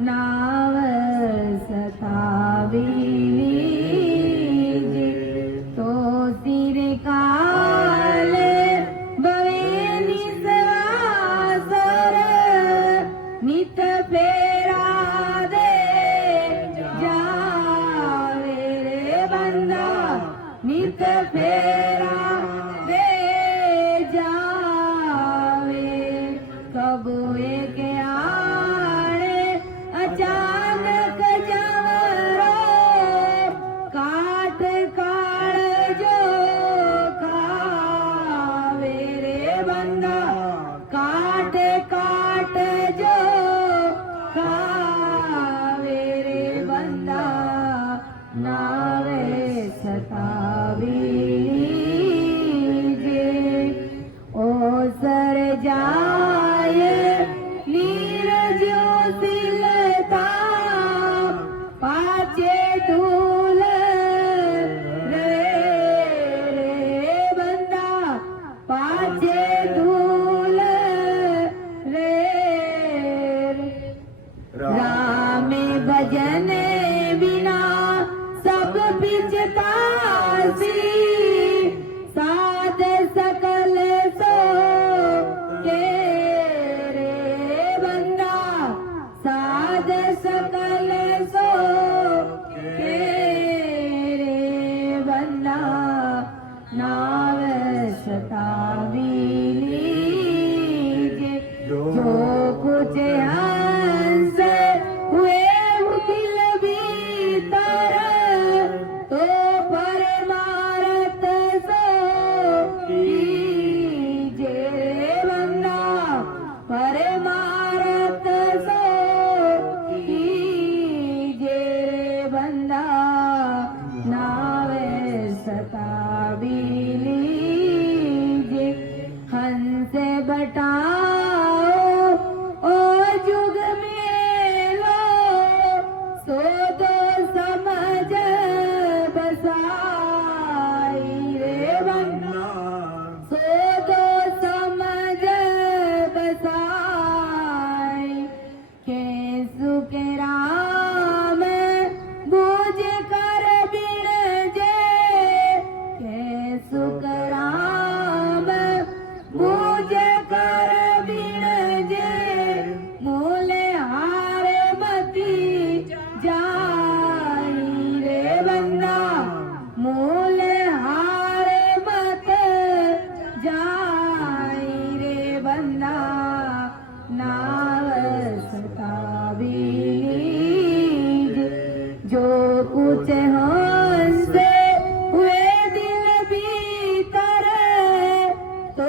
नाव सतावी लीजिए, तो सिर काल भवे निसवासर, नित फेरा दे जावे रे बंदा, नित फेरा दे जावे, कब एक राम भजन बिना सब बिचतासी साध सकल सो के रे बंदा साध सकल सो के रे बंदा नाव सतावी लीजे जो कुछ हंस हुए दिल भीतर तो परमारथ सो कीजे बंदा परमारथ सो कीजे बंदा नावे सतावी लीजे हंस बटाओ ओ जुग में लो सो दो समझ बसाई रे बंदा सो दो समझ बसाई के सुख राम बूझ कर बिन जे के सुख राम बूझ कर बिन जे मूले हार मती जाई रे बंदा मूले हार मत जाई रे बंदा नाव सतावी लीजे जो कुछ हंसे हुए दिल भीतर तो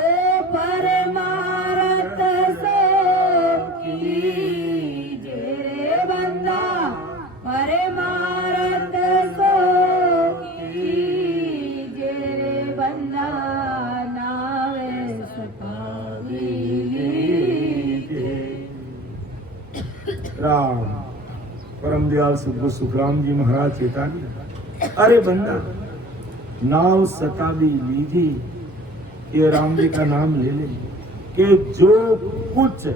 परमारथ सो कीजे रे बंदा परमारथ सो कीजे रे बंदा नावे सतावी लीजे। राम परम दयाल सद्गुरु सुखराम जी महाराज चेतावनी, अरे बंदा नाव सतावी लीजी, ये राम जी का नाम ले ले कि जो कुछ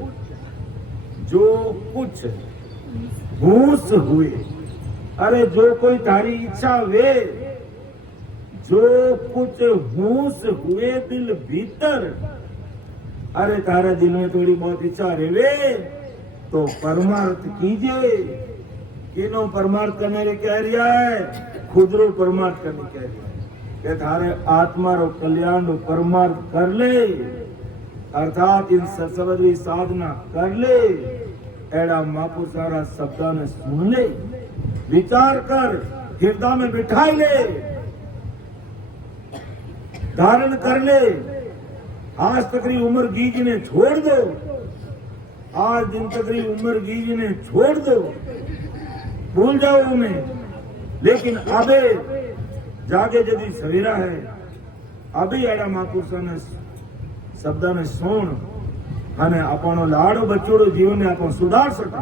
होश हुए, अरे जो कोई तारी इच्छा वे, जो कुछ होश हुए दिल भीतर, अरे तारे दिल में थोड़ी बहुत इच्छा रेवे तो परमार्थ कीजिए। किनो परमार्थ करने रे कह रिया है, खुद रो परमार्थ करने कह रिया है कि थारे आत्मा रो कल्याण रो परमार्थ कर ले, अर्थात इन सत्सवरी साधना कर ले। एड़ा मापू सारा शब्दा ने सुन ले, विचार कर, हृदय में बिठाई ले, धारण कर ले। आज तकरी उम्र गीजी ने छोड़ दो, आज दिन तकरी उम्र गीजी ने छोड़ दो, भूल जाओ उन्हें। लेकिन अबे जागे जदी सवेरा है, अभी एड़ा महापुरुषों ने शब्दा ने सुन અને આપણો લાડો બચોડો જીવન ને આપણે સુધાર સકા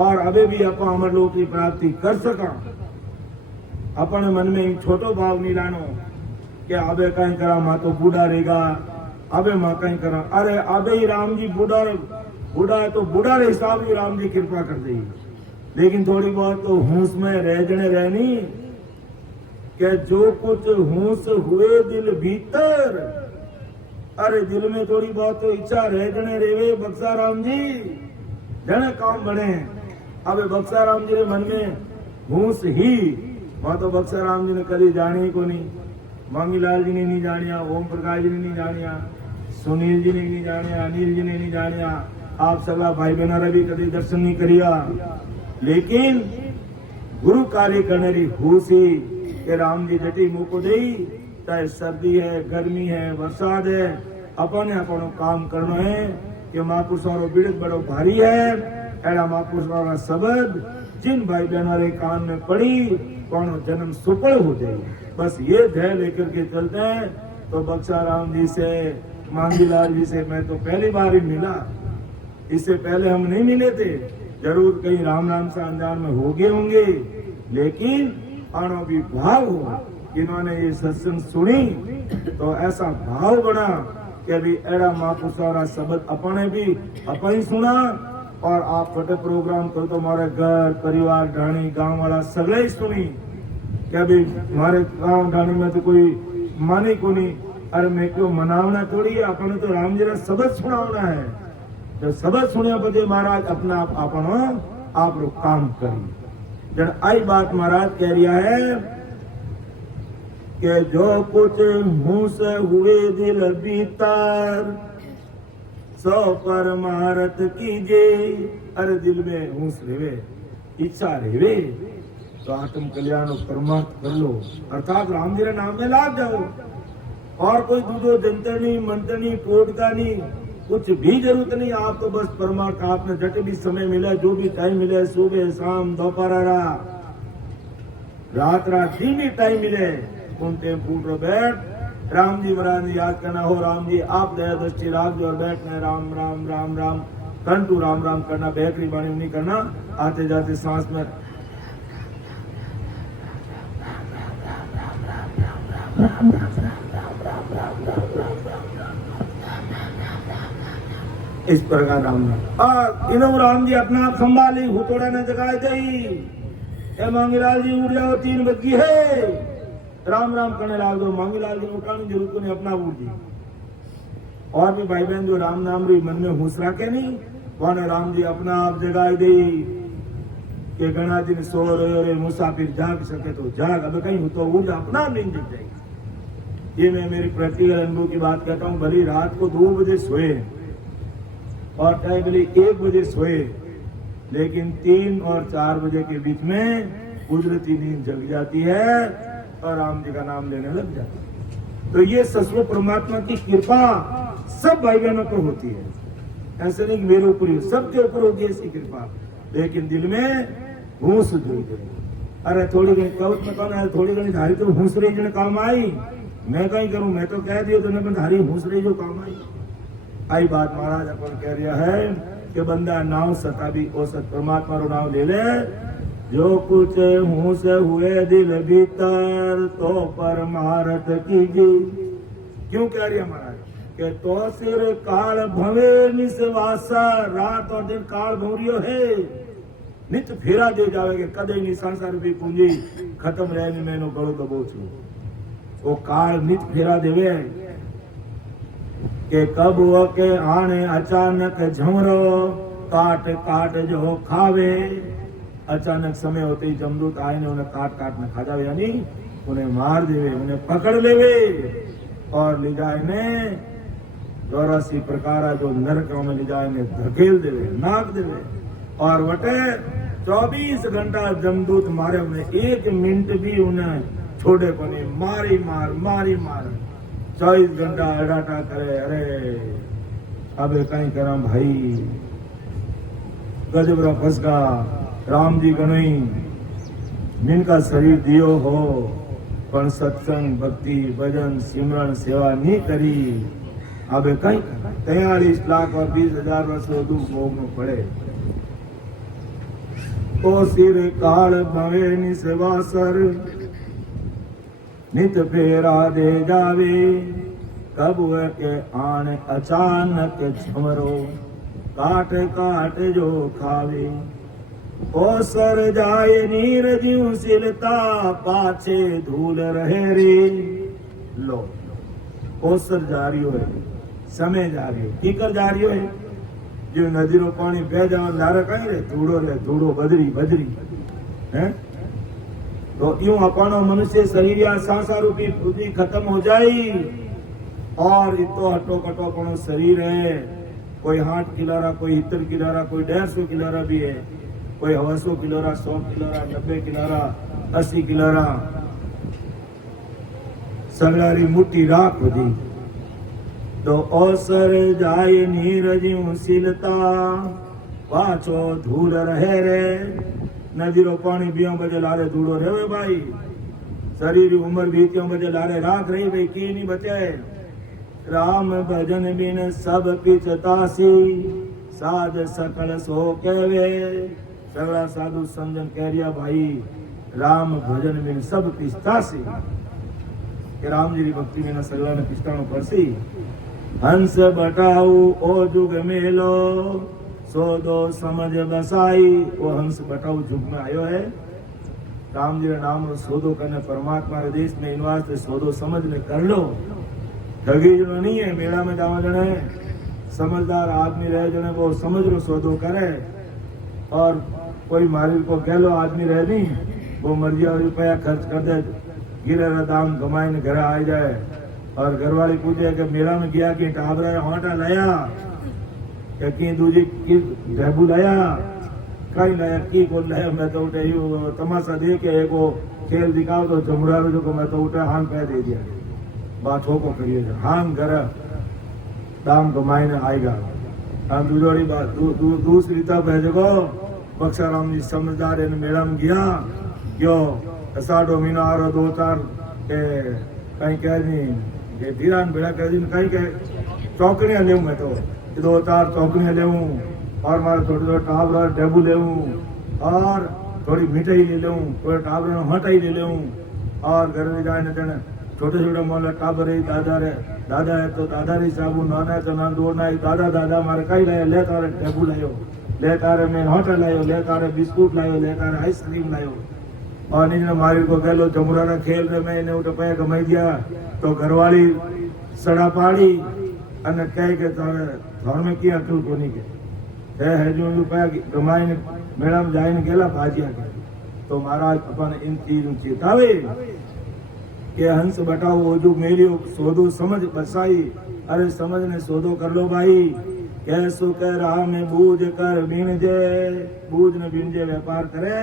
और अबे भी अपन अमर लोक की प्राप्ति कर सका। अपने मन में छोटो भाव नहीं लानो कि अबे कहीं करा माँ तो बूढ़ा रहेगा, अबे माँ कहीं करा, अरे अबे ही राम जी बूढ़ा है तो बूढ़ा रे हिसाब भी राम जी कृपा कर देगी। लेकिन थोड़ी बहुत तो होश में रहने रहनी कि जो कुछ होश हुए दिल भीतर, अरे दिल में थोड़ी बहुत तो इच्छा रहने रेवे बक्सा राम जी जने काम बने। अब बक्सा राम जी ने मन में होश ही, वहां तो बक्सा राम जी ने कभी जानी को नहीं, मांगीलाल जी ने नहीं जानिया, ओम प्रकाश जी ने नहीं जानिया, सुनील जी ने नहीं जानिया, अनिल जी ने नहीं जानिया, आप सगा भाई बहना भी कभी दर्शन नहीं करिया। लेकिन गुरु कार्य करने की होश ही कि राम जी जटी मुंह को दे, चाहे सर्दी है, गर्मी है, बरसात है, अपने अपनो काम करना है कि महापुरुषों बिड़क बड़ो भारी है। एड़ा महापुरुषों का शब्द जिन भाई बहनों के कान में पड़ी कौनो जन्म सुपड़ हो जाए, बस ये धैर्य लेकर के चलते हैं। तो बक्सा राम जी से, मांगीलाल जी से मैं तो पहली बार ही मिला, इससे पहले हम नहीं मिले थे। जरूर कहीं राम राम से अनजान में हो गए होंगे, लेकिन आनो भी भाव हो, इन्होंने ये सत्संग सुनी तो ऐसा भाव बना कि अभी एड़ा महापुरुषों शब्द अपने भी अपन ही सुना और आप फटे प्रोग्राम करो तो हमारे घर परिवार ढाणी गांव वाला सगले ही सुनी क्या भाई हमारे गांव ढाणी में तो कोई माने को नहीं। अरे मैं क्यों मनावना थोड़ी है, अपने तो राम जी का सबक सुनावना है। जब सबक सुनिया बजे महाराज अपना आप लोग काम करिए। जब आई बात महाराज कह रिया है कि जो कुछ मुंह से हुए दिल भीतर सो परमारथ कीजिए। अरे दिल में हुंस रेवे, इच्छा रेवे तो आत्म कल्याण परमार्थ कर लो, अर्थात राम जी के नाम में लाग जाओ। और कोई दूधो जंतरनी मंत्रनी टोटका नहीं, कुछ भी जरूरत नहीं। आप तो बस परमार्थ आपने जट भी समय मिले, जो भी टाइम मिले, सुबह शाम दोपहर रात दिन भी टाइम मिले, उन टाइम फूट रो बैठ राम जी महाराज याद करना हो। राम जी आप दया दृष्टि राख दो और बैठना राम राम राम राम कंटू राम राम करना, बैटरी बाणी नहीं करना। आते जाते सांस में इस प्रकार राम जी अपना आप संभाली हुतोड़ा ने जगाए गई। ए मांगीलाल जी उठ जाओ, 3 बज गई है, राम राम करने लाग दो। मांगीलाल जी उठाने जरूरत को नहीं, अपना उठ जी। और भी भाई बहन जो राम नाम री मन में हुस रखे नहीं, वहां राम जी अपना आप जगाए दी कि गणा दिन सो रहे मुसाफिर जाग सके तो जाग, अब कहीं हो तो उठ अपना नींद जग जाएगी। ये मैं मेरी प्रैक्टिकल अनुभव की बात कहता हूँ। भली रात को 2 बजे सोए और टाइम भले 1 बजे सोए, लेकिन 3 और 4 बजे के बीच में कुदरती नींद जग जाती है और राम जी का नाम लेने लग जाता है। तो ये ससुर परमात्मा की कृपा सब भाई बहनों पर होती है, ऐसे नहीं कि मेरे ऊपर ही, सबके ऊपर होती है ऐसी कृपा। लेकिन दिल में हुंस जुड़ गई। अरे थोड़ी घनी कवच में कौन है, थोड़ी घनी धारी तो हुंस रही जो काम आई, मैं कहीं करूं, मैं तो कह दियो तो धारी हुंस रही जो काम आई बात महाराज अपन कह रहा है कि बंदा नाव सता भी औसत परमात्मा रो नाम ले ले। जो कुछ मुंह से हुए दिल भीतर तो परमार्थ कीजिए। क्यों कह रही है महाराज कि तो सिर काल भवे निसवासा, रात और दिन काल भौरियो है, नित फेरा दे जावे के कदे नहीं संसार रूपी पूंजी खत्म रहने में नो गड़ो दबो छू। वो काल नित फेरा देवे के कब वो के आने अचानक झमरो काट काट जो खावे। अचानक समय होते ही जमदूत आए ने उन्हें काट काट में खा जावे, यानी उन्हें मार देवे, उन्हें पकड़ लेवे और ले जाए ने 84 प्रकार जो नरकों में ले जाए ने धकेल देवे, नाक देवे। और वटे 24 घंटा जमदूत मारे, उन्हें 1 मिनट भी उन्हें छोड़े को नहीं, मारी मार 24 घंटा अडाटा करे। अरे अब कहीं करा भाई, गजबरा फसका राम जी गणई जिनका शरीर दियो हो पण सत्संग भक्ति भजन सिमरण सेवा नहीं करी, अब कहीं 43 लाख और 20,000 वर्ष दुख भोगनो पड़े। तो सिर काल भवे निसवासर नित फेरा दे जावे, कब के आन अचानक झमरो काट काट जो खावे। ओ सर जाए नीर जीव सिलता पाछे धूल रहे रे। लो ओसर जा रही है, समय जा रही है, कीकर जा रही है, जो नदी रो पानी बह जाओ लारे कहीं रे धूड़ो बदरी है। तो यूं अपनो मनुष्य शरीर या सांसा रूपी बुद्धि खत्म हो जाई और इतो हटो कटो अपनो शरीर है। कोई 8 किलोरा, कोई 70 किलोरा, कोई 150 किलोरा भी है, कोई 100 किलोरा, 100 किलोरा, 90 किलोरा, 80 किलोरा, सगलारी मुट्ठी राख होती। तो अवसर जाए नीरजियों सिलता पाछो धूल रहे रे। नदीरो पानी बियो बजे लारे धूड़ो रहे भाई, शरीर उम्र बीतियों बजे लारे राख रही भाई, की नहीं बचे। राम भजन बिन सब पिछतासी साध सकल सो कहवे। सगला साधु समझन कह रिया भाई, राम भजन बिन सब पिछतासी, कि राम जी की भक्ति बिना सगला ने पिछताणो पड़सी। हंस बटाऊ ओ जुग मेलो सोदो समझ बसाई। वो हंस बटाऊ जुग में आयो है। राम जी नाम रो सोदो करने परमात्मा रे देश में इनवास से सोदो समझ में कर लो। ठगी जो नहीं है, मेला में जावा जने समझदार आदमी रहे जने वो समझ रो सौदो करे। और कोई मालिक को कह लो आदमी रहे नहीं, वो मर्जी और रुपया खर्च कर दे, गिरे दाम कमाई ने घर आ जाए। और घरवाली पूछे कि मेला में गया कि टाबरा होटा लाया या की दूजी की ढेबू लाया, कई लाया की को लाया। मैं तो उठे तमाशा दे के एक वो खेल दिखाओ तो जमुड़ा जो को मैं तो उठे हांग पै दे दिया, बात हो को करिए हांग घर दाम कमाईने आएगा। हम दूसरी बात दूसरी तब है देखो बक्साराम जी समझदार इन मेला में गया क्यों असाढ़ो महीना आ रहा 2-4 के कहीं कह नहीं ये धीरान बेड़ा कह दी कहीं कह चौकड़ियाँ ले मैं तो 2-4 चौकड़ियाँ ले और मारे थोड़े थोड़े टाबर डेबू ले और थोड़ी मिठाई ले लूँ, थोड़े टाबर हटाई ले लूँ। और घर में जाए न छोटे छोटे मोहल्ला टाबर है, दादा है तो दादा री साबू, नाना है तो नान दौड़ना है। दादा मारे कई लायो, ले तारे टेबू लायो, ले तारे में होटल लायो, ले तारे बिस्कुट लायो, ले तारे आइसक्रीम लायो। और नहीं मारी को कह लो जमुरा का खेल रहे मैं इन्हें उठे पैया कमाई दिया तो घरवाली सड़ा पाड़ी अने कह के घर में की अटल को नहीं के है जो रुपया कमाई मेला में जाए गेला भाजिया के। तो महाराज अपन इन चीज चेतावे के हंस बटाओ वो जो मेरी सोदो समझ बसाई। अरे समझ ने सोदो कर लो भाई। कैसो कह रहा में बूझ कर बीन जे, बूझ ने बीन जे व्यापार करे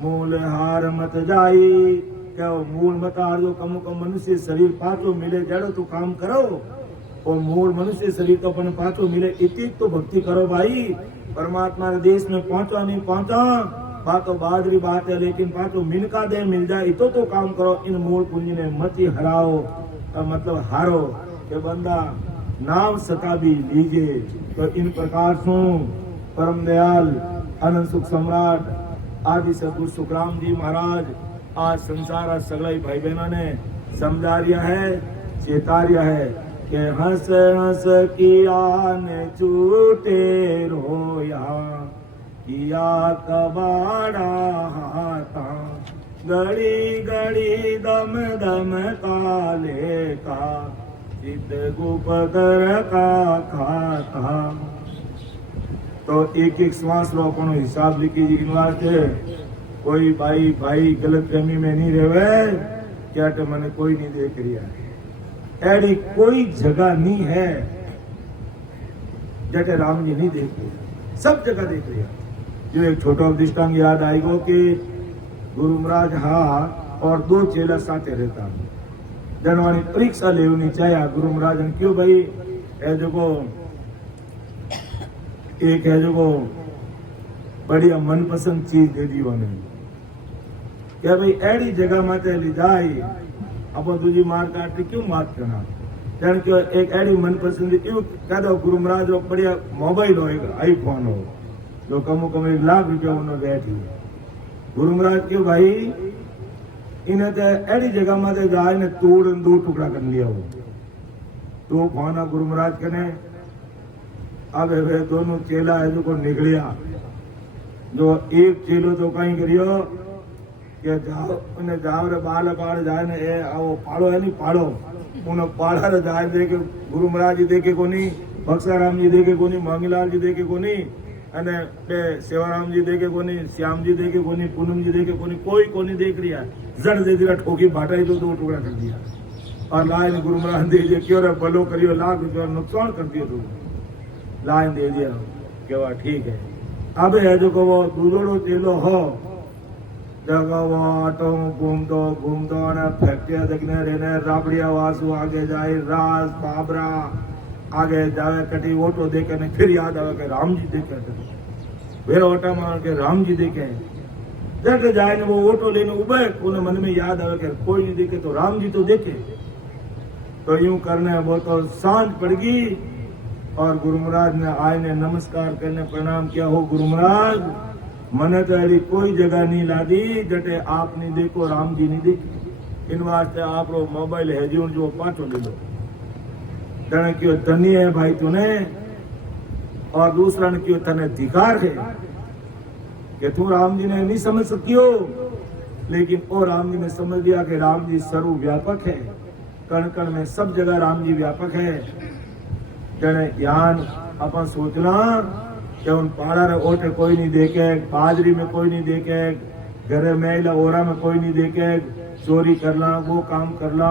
मूल हार मत जाई। क्या मूल मत हार जो कम मनुष्य शरीर पाचो मिले जड़ो तो काम करो और मूल मनुष्य शरीर तो अपन पाचो मिले इतनी तो भक्ति करो भाई। परमात्मा के देश में पहुंचा नहीं पहुंचा बात तो बादरी बात है, लेकिन पाचो मिनका दे मिल जाए इतो तो काम करो। इन मूल पूंजी ने मत ही हराओ मतलब हारो के बंदा नाम सता भी लीजे। तो इन प्रकार से परम दयाल अनंत सुख सम्राट आदि सदगुरु सुखराम जी महाराज आज संसार सगला भाई बहनों ने समझा रिया है, चेता रिया है कि हंस हंस किया ने छूटे रोया, किया कबाड़ा हाथा गड़ी गड़ी दम दम काले का चित गुपकर का खाता। तो एक एक श्वास रो अपनो हिसाब लिखी जी वास्ते कोई भाई भाई गलत फहमी में नहीं रहे क्या तो मैंने कोई नहीं देख रिया ऐडी कोई जगह नहीं है जटे राम जी नहीं देख रहे, सब जगह देख रहे। जो एक छोटा दृष्टांत याद आएगा कि गुरु महाराज हा और 2 चेला साथे रहता जनवानी परीक्षा लेवनी चाहे गुरु महाराज ने क्यों भाई ए जो एक है जो बढ़िया मनपसंद चीज दे दी उन्हें क्या भाई ऐडी जगह माते ली जाए अब दूजी मार काट क्यों मात करना जन क्यों एक ऐडी मनपसंद क्यों कह दो गुरु महाराज बढ़िया मोबाइल होएगा आईफोन हो जो कम 1 लाख रुपया उन्होंने बैठी गुरु महाराज क्यों भाई इन्हें तो ऐडी जगह माते जाए ने तोड़ 2 टुकड़ा कर लिया हो तो फोना गुरु महाराज कने अब वे दोनों चेला है जो को निकलिया जो एक चेलो तो कहीं करियो कि जाओ उन्हें जाओ रे बाल बाल जाए ने ए वो पाड़ो है नहीं पाड़ो उन्हें पाड़ा रे जाए देखे गुरु महाराज जी देखे को नहीं, बक्साराम जी देखे को नहीं, मांगीलाल जी देखे को नहीं, अने पे सेवाराम जी देखे को नहीं, श्याम जी देखे को नहीं, पूनम जी देखे को नहीं, कोई नहीं देख रिया जड़ दे दिया ठोकी बाटा तो 2 टुकड़ा कर दिया और लाइन गुरु महाराज दे दिया क्यों रे भलो करियो लाख रुपया नुकसान कर दिया तू लाइन दे दिया क्या ठीक है। अब है जो को वो दूसरो चेलो हो जगह वो ऑटो घूमतो ने फैक्ट्रिया देखने रहने राबड़िया वासु आगे जाए रास बाबरा आगे जावे कटी ऑटो देखे ने फिर याद आवे कि राम जी देखे फिर ऑटो मार के राम जी देखे जैसे जाए ने वो ऑटो लेने उबे उन्हें मन में याद आवे कि कोई नहीं देखे तो राम जी तो देखे। तो यूं करने वो तो सांझ पड़ गई और गुरु महाराज ने आए ने नमस्कार करने प्रणाम किया हो गुरु महाराज मने तो ऐसी कोई जगह नहीं ला दी जटे आप नहीं देखो राम जी नहीं देखे इन वास्ते आप रो मोबाइल है जो पाछो ले लो जने क्यों धनी है भाई तूने और दूसरा ने क्यों तने अधिकार है कि तू राम जी ने नहीं समझ सकियो, लेकिन ओ राम जी ने समझ लिया कि राम जी सर्वव्यापक है, कण कण में सब जगह राम जी व्यापक है। जने ज्ञान अपन सोचना कि उन पाड़ा रे ओटे कोई नहीं देखे, बाजरी में कोई नहीं देखे, घरे में ओरा में कोई नहीं देखे, चोरी करना वो काम करना,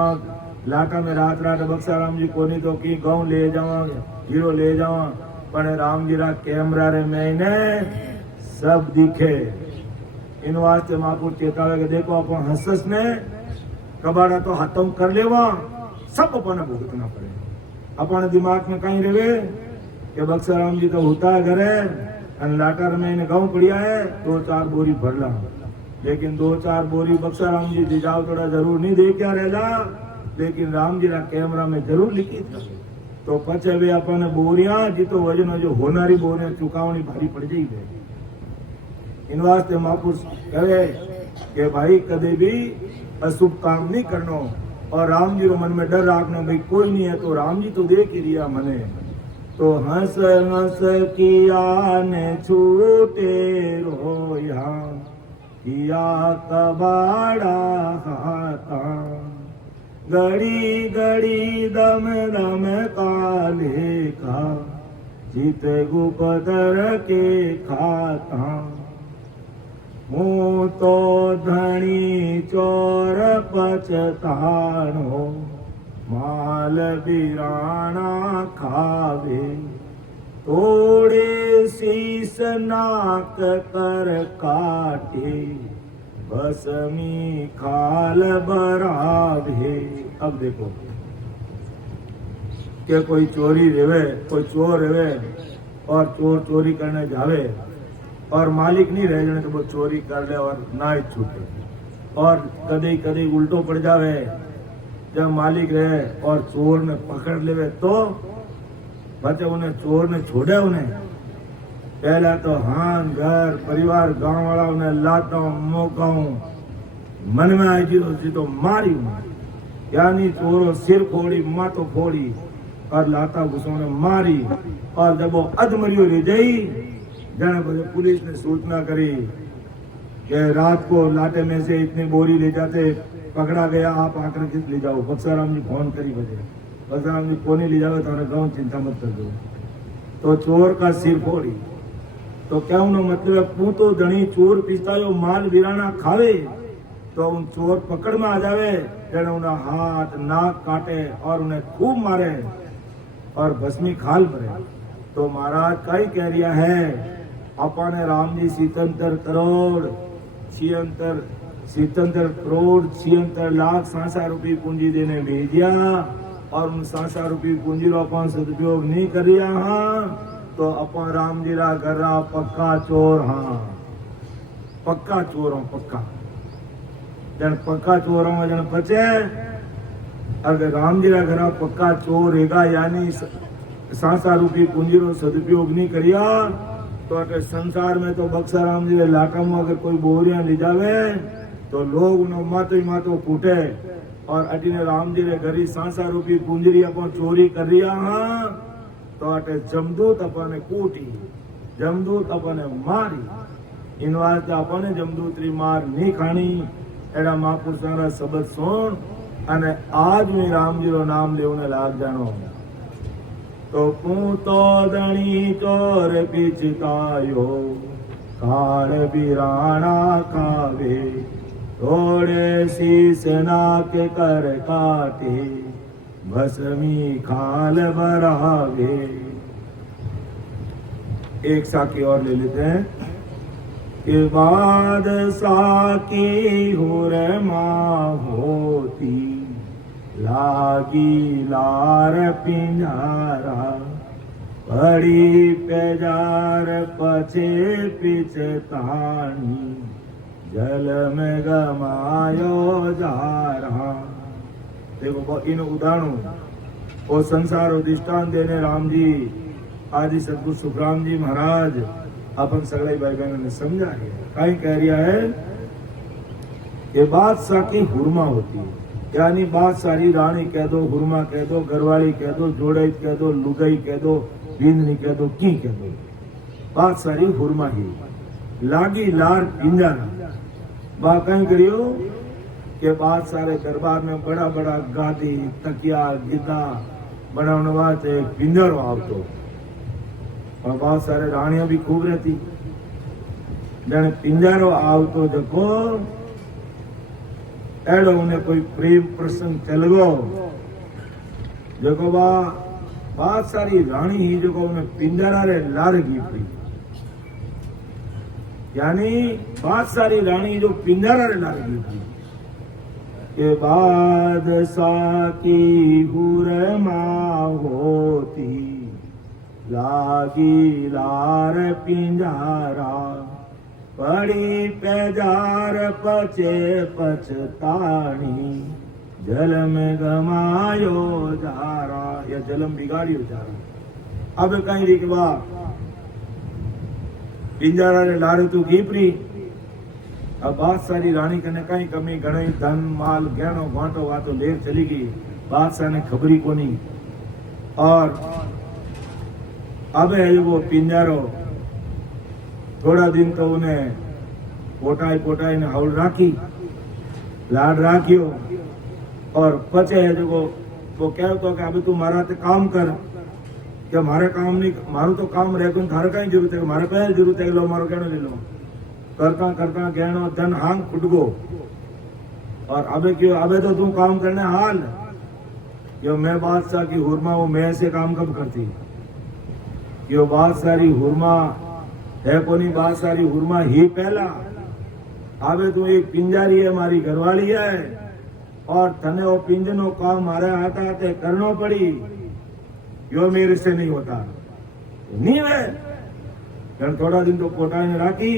लाटा में रात रात बक्सा राम जी को नहीं तो की गाँव ले जावा, हीरो ले जावा, पर राम जी रा कैमरा रे मैंने सब दिखे। इन वास्ते महापुर चेतावे के देखो अपन हंसस ने कबाड़ा तो हाथों कर लेवा, सब अपन भुगतना पड़े। अपन दिमाग में कहीं रहे कि बक्सा राम जी तो होता है घरे और लाटा में गाँव पड़िया है 2-4 बोरी भरला, लेकिन 2-4 बोरी बक्सा राम जी दे जाओ थोड़ा जरूर नहीं दे क्या रहला, लेकिन राम जी रा कैमरा में जरूर लिखी था। तो पचे वे अपन बोरियां जी तो वजन जो होनारी बोरियां चुकावनी भारी पड़ जाएगी। इन वास्ते महापुरुष कहे कि भाई कदे भी अशुभ काम नहीं करनो, और राम जी रो मन में डर रखना भाई कोई नहीं है तो राम जी तो देख ही रिया मने। तो हंस हंस किया ने छूटे रोया, किया कबाड़ा हाथा, गड़ी गड़ी दम दम काले का, जीत गुपदर के खाता। हूँ तो धनी चोर पचतानो, माल बिराना खावे, तोड़े शीस नाक कर काटे, बसमी खाल बरावे। अब देखो कि कोई चोरी रेवे, कोई चोर रेवे और चोर चोरी करने जावे और मालिक नहीं रह जाने तो वो चोरी कर ले और ना ही छूटे, और कदे कदे उल्टो पड़ जावे, जब मालिक रहे और चोर ने पकड़ लेवे तो बच्चे उन्हें चोर ने छोड़े, उन्हें पहला तो हाँ घर परिवार गांव वाला उन्हें लाता हूँ मोकाऊं, मन में आई जी तो मारी, यानी चोरों सिर फोड़ी मातो फोड़ी और लाता घुसों ने मारी। और जब वो अधमरियो रह गई, जने बजे पुलिस ने सूचना करी कि रात को लाटे में से इतनी बोरी ले जाते पकड़ा गया, आप आकर किस ले जाओ। बक्साराम जी फोन करी बजे, बक्साराम जी को नहीं ले जाओ तुम्हारा गाँव चिंता मत कर दो। तो चोर का सिर फोड़ी, तो क्या उन्होंने मतलब है पू तो धनी चोर पिस्तायो माल बिराना खावे, तो उन चोर पकड़ में आ जावे, जने उन्हें हाथ नाक काटे और उन्हें खूब मारे और भस्मी खाल भरे। तो महाराज कई कह रिया है, अपने राम जी 77 करोड़ 76 लाख 66 रुपये पूंजी देने भेजिया, और उन 66 रुपये पूंजी रो अपन सदुपयोग नहीं कर रिया। हाँ तो अपन राम जी रा घर रा पक्का चोर, हाँ पक्का चोर हूँ, पक्का जन पक्का चोर हूँ जन पचे। अगर राम जी रा घर रा पक्का चोर रहेगा, यानी 66 रुपये पूंजी रो सदुपयोग नहीं करिया, तो अगर संसार में तो बक्सा राम जी लाटा में अगर कोई बोरियां ले जावे तो लोग उन्हें मातो ही मातो कूटे, और अटीने राम जी रे घरी 66 रुपये पूंजरी अपन चोरी कर रिया। हाँ तो अटे जमदूत अपने कूटी, जमदूत अपने मारी। इन वास्ते अपने जमदूतरी मार नहीं खानी। एड़ा महापुरुषों रा शब्द सुन अने आज में राम जी रो नाम लेवने लाग जानो। तो पूतो धनी चोर पिचतायो, कार बिराना खावे, थोड़े शीस नाक कर काटे, भस्मी खाल बरावे। एक साकी और ले लेते हैं कि बाद साकी हुर माँ होती, लागी लार पिंजारा, बड़ी पेजार पछे पिछतानी, जल में गमायो जा रहा। देखो इन उदाहरणों और संसार और दृष्टांत देने राम जी आदि सदगुरु सुखराम जी महाराज अपन सगड़े भाई बहनों ने समझा है। कहीं कह रिया है कि बादशाह की हुरमा होती है, यानी बात सारी रानी कह दो, हुरमा कह दो, घरवाली कह दो, जोड़ई कह दो, लुगाई कह दो, बींदनी कह दो, की कह दो, बात सारी हुरमा ही लागी लार पिंजारा। बा कहीं करियो के बात सारे दरबार में बड़ा बड़ा गादी तकिया गिद्दा बनाने वास्ते एक पिंजरो आवतो और बहुत सारे रानियां भी खूब रहती। जने पिंजरो आवतो देखो एड़ो उन्हें कोई प्रेम प्रसंग चल गो देखो बा बहुत सारी रानी ही जो उन्हें पिंजरा रे लारगी पड़ी, यानी बहुत सारी रानी जो पिंजरा रे लारगी पड़ी के बादशाह की हुरमा होती लागी लार पिंजारा पड़ी पैजार पचे पछतानी जल में गमायो जारा, या जलम बिगाड़ियो जारा। अब कहीं री के बाद पिंजारा रे लारे तू गीपरी। अब बहुत सारी रानी कने कहीं कमी घणी धन माल गहनो घाटो वातो लेर चली गई, बादशाह ने खबरी कोनी। और अब है वो पिंजारो थोड़ा दिन तो उन्हें पोटाई ने हौल राखी, लाड राखियो और पचे है जो वो कह तो कि अभी तू मारा ते काम कर, क्या मारे काम नहीं, मारू तो काम रह तुम थारे का ही जरूरत है, मारे पे जरूरत है, लो मारो कहनो ले लो। करता करता गहनो धन हांग फुट गो और अबे क्यों, अबे तो तू काम करने हाल क्यों, मैं बादशाह की हुरमा वो मैं ऐसे काम कब करती क्यों, बात सारी हुरमा है कोनी, बात सारी हुरमा ही पहला। अबे तू एक पिंजारी है, मारी घरवाली है और तने वो पिंजनो काम मारे हाथा हाथे करनो पड़ी, यो मेरे से नहीं होता नहीं है। थोड़ा दिन तो पोटा ने राखी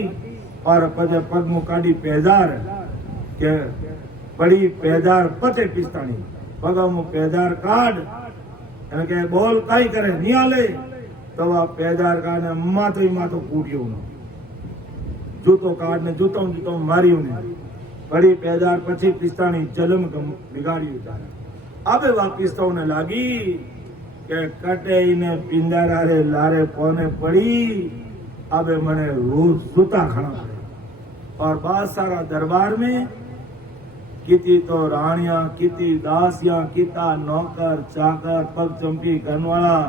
और पजे पग मुकाडी पेजार के बड़ी पेजार पचे पिस्तानी पगा मु पेजार काट એને કે બોલ કાઈ કરે ની આલે તો આ પેદાર કાને માથો કૂટ્યો ન જૂતો કાઢ ને જૂતો માર્યું ને બડી પેદાર પછી પિસ્તાણી જલમ બિગાડ્યું તારે। હવે વાપસ તો ને લાગી કે કટે ને પિંદારા રે લારે પોને પડી, अबे मने रोज सुता खाना पड़े। और बहुत सारा दरबार में किती तो रानियां, किती दासियां, किता नौकर चाकर पग चंपी करनवाला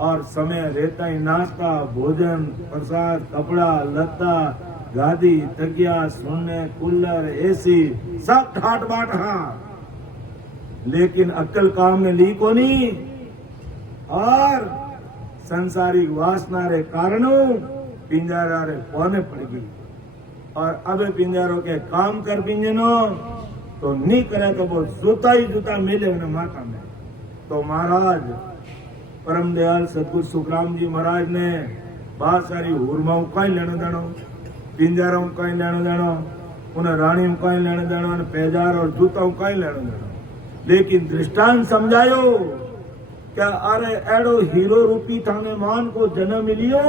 और समय रहता ही नाश्ता भोजन प्रसाद कपड़ा लत्ता गादी तकिया सुनने कूलर एसी सब ठाट बाट। हाँ लेकिन अक्कल काम में ली को नहीं और संसारिक वासना रे कारणों पिंजारा रे पौने पड़ गई। और अब पिंजारो के काम कर पिंजनो तो नहीं करे तो वो जूता ही जूता मिले उन्हें माथा में। तो महाराज परम दयाल सतगुरु सुखराम जी महाराज ने बहुत सारी हुरमाओं का ही लेना देना, पिंजारों का ही लेना देना, उन्हें रानियों का ही लेना देना, पैजार और जूताओं का ही लेना देना। लेकिन दृष्टांत समझायो क्या अरे एडो हीरो रूपी थाने मान को जन्म मिलियो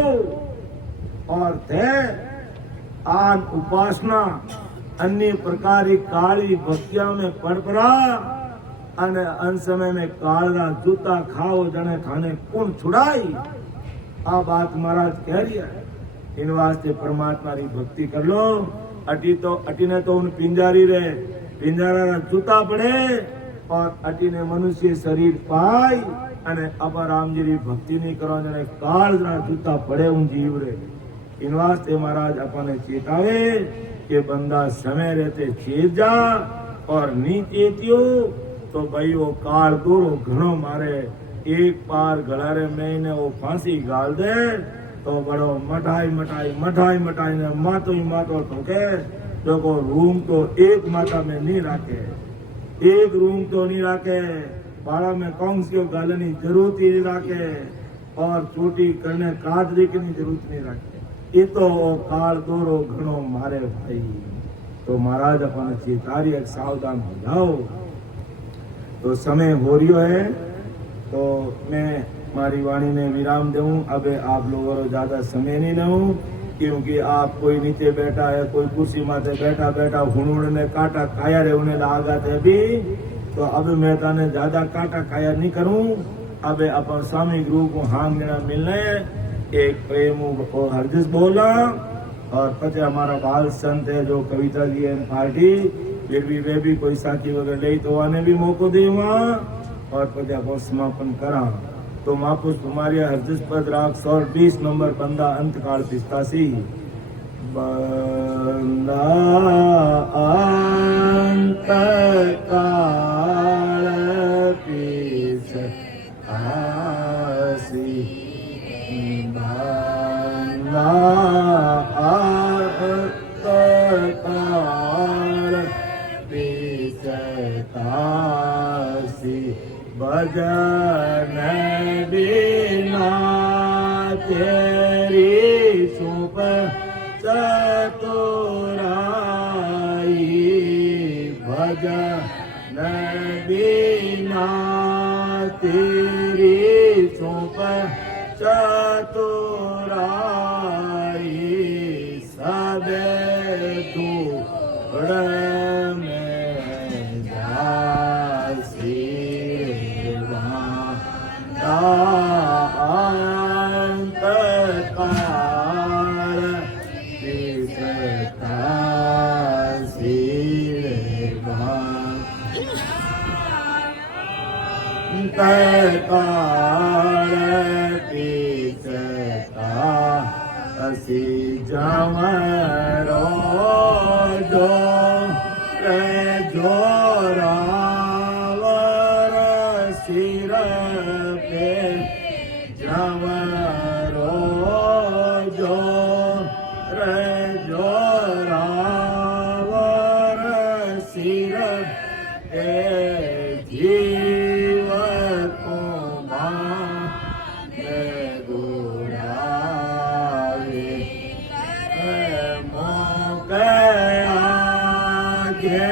और थे आज उपासना अन्य प्रकार की काली भक्तिया में पड़परा अने अन समय में काला जूता खाओ जने थाने कौन छुड़ाई। आ बात महाराज कह रही है, इन वास्ते परमात्मा की भक्ति कर लो। अटी ने तो उन पिंजारी रे पिंजारा जूता पड़े और अटी ने मनुष्य शरीर पाई अने अब राम जी की भक्ति नहीं करो जने काल जूता पड़े उन जीव रे। इन वास्ते महाराज अपने चेतावे कि बंदा समय रहते चेत जा और नी चेतियो तो भाई वो काल दूरो घणो मारे, एक पार गलारे महीने वो फांसी गाल दे तो बड़ो मठाई ने मातो ही मातो तो के देखो रूम तो एक माता में नहीं राखे, एक रूम तो नहीं राखे, बाड़ा में कौन सी गालनी जरूरत ही नहीं राखे और चोटी करने काट दे की जरूरत नहीं राखे। ये तो काल दोरो घणो मारे भाई। तो महाराज अपन चेतारी सावधान हो जाओ। तो समय हो रही है तो मैं मारी वाणी ने विराम दूं। अब आप लोगों को ज्यादा समय नहीं लूं क्योंकि आप कोई नीचे बैठा है, कोई कुर्सी माथे बैठा हुणुण ने काटा खाया रे उन्हें लागा थे अभी तो अब मैं तने ज्यादा काटा खाया नहीं करूं। अब अपन स्वामी गुरु को हाथ मेरा मिलने एक प्रेम और हरजिस बोला और पचे हमारा बाल संत है जो कविता जी एंड पार्टी फिर भी वे भी कोई साथी वगैरह ले तो आने भी मौको दे वहाँ और पचे अपन समापन करा। तो मापुस तुम्हारी हरजिस पद राग 120 नंबर बंदा अंतकाल 85 बंदा अंतकाल 85 बंदा अंतकाल 85 भजन बिना तेरी सुप चतुराई भजन बिना तेरी सुप चतुराई सबे दूर में जासी अंतकाल 85 अंतकाल 85 जमरो जो रे जोरावर सिर पे जमरो जो रे जोरावर सिर पे जीव को माने गुड़ावे मोके आगे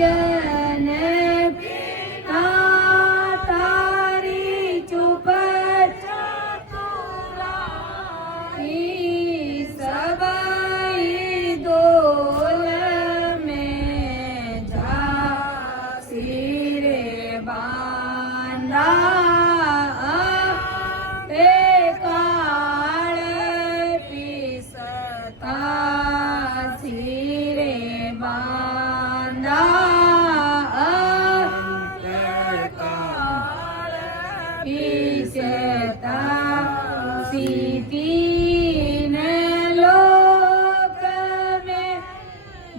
ભજન વિના તારી ચૂપ ચાતુરાઈ સબાઈ દોલ મેં જાસી રે બાંધા તે કાળ પીસતા સિરે બાંધા તે કાળ પીસતા સીતીને લોક મેં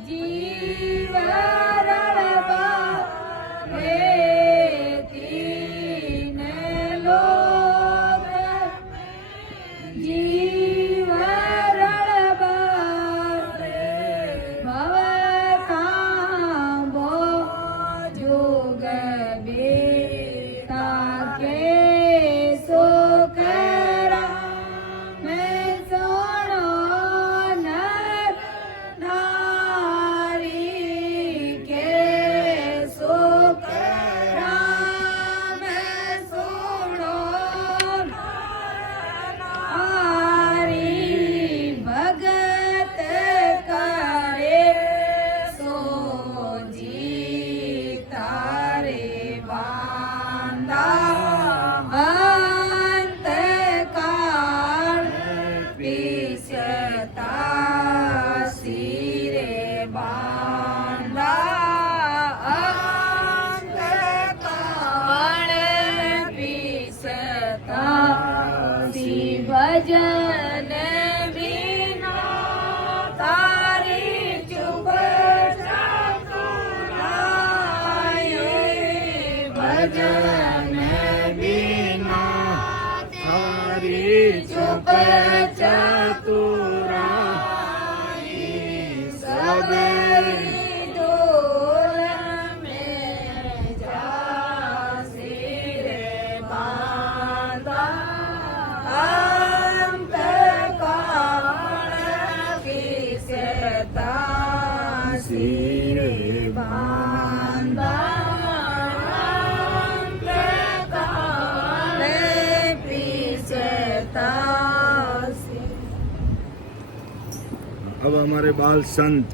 જીવ રળવા રેતીને લોક જીવ રળવા ભવ કાંબો જોગ બેતા કે સોકરા મેં સોણો નર નારી કે સોકરા મેં સોણો નારી ભગત કરે સોજી તારે બાંધા અંત કાળ પીસતા સિરે બાંધા અંત કાળ પીસતા સી ભજન વિના તારી ચૂપ ચાતુરાઈ ભજન વિના તારી ચૂપ ચાતુરાઈ સબાઈ દોલ મેં જાસી રે બાંધા અંત કાળ પીસતા સિરે બાંધા અંત કાળ પીસતા अब हमारे बाल संत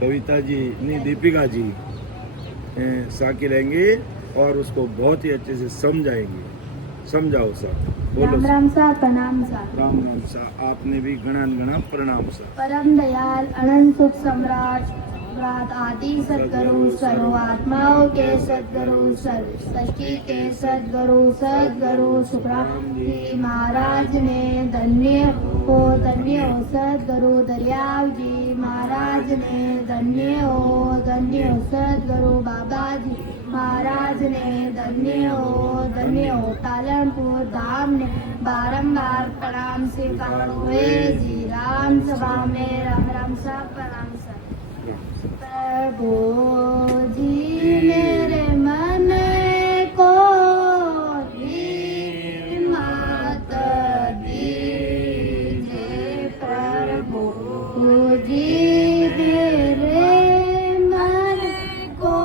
कविता जी नी दीपिका जी साकी रहेंगे और उसको बहुत ही अच्छे से समझाएंगे। समझाओ सा, बोलो राम सा। राम सा प्रणाम सा राम राम सा। आपने भी घना घना प्रणाम सा। परम दयाल अनंत सुख सम्राट रात आदि सदगुरु सर्व आत्माओं के सदगुरु सर्व सृष्टि के सदगुरु सदगुरु सुखराम जी महाराज ने धन्य हो सदगुरु दरियाव जी महाराज ने धन्य हो सदगुरु बाबा जी महाराज ने धन्य हो पालनपुर धाम ने बारंबार प्रणाम से हुए जी राम सभा में राम राम सा प्रणाम सा। प्रभु जी मेरे मन को हिम्मत दीजिए प्रभु जी मेरे मन को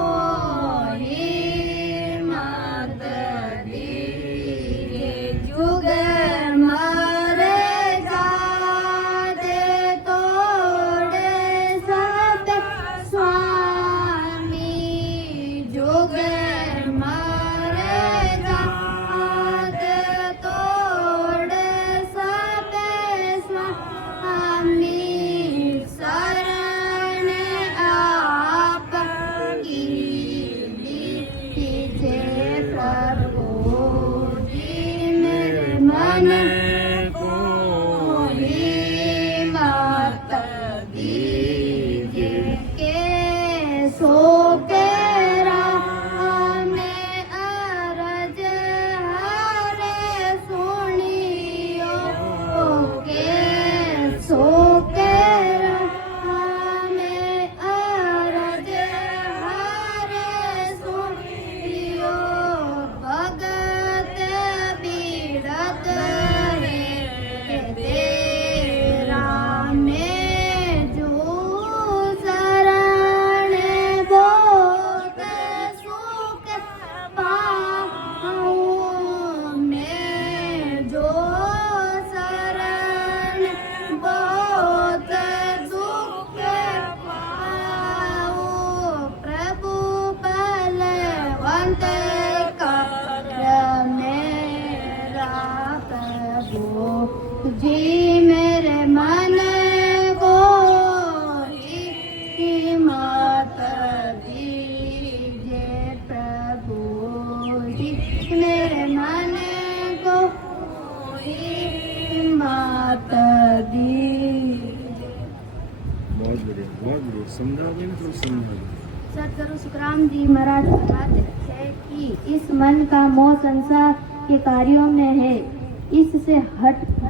हिम्मत दीजिए जुग मारे जादे तोड़े सब स्वामी समझाओ भी ना, थोड़ा समझाओ। सदगुरु सुखराम जी महाराज बताते हैं कि इस मन का मोह संसार के कार्यों में है, इससे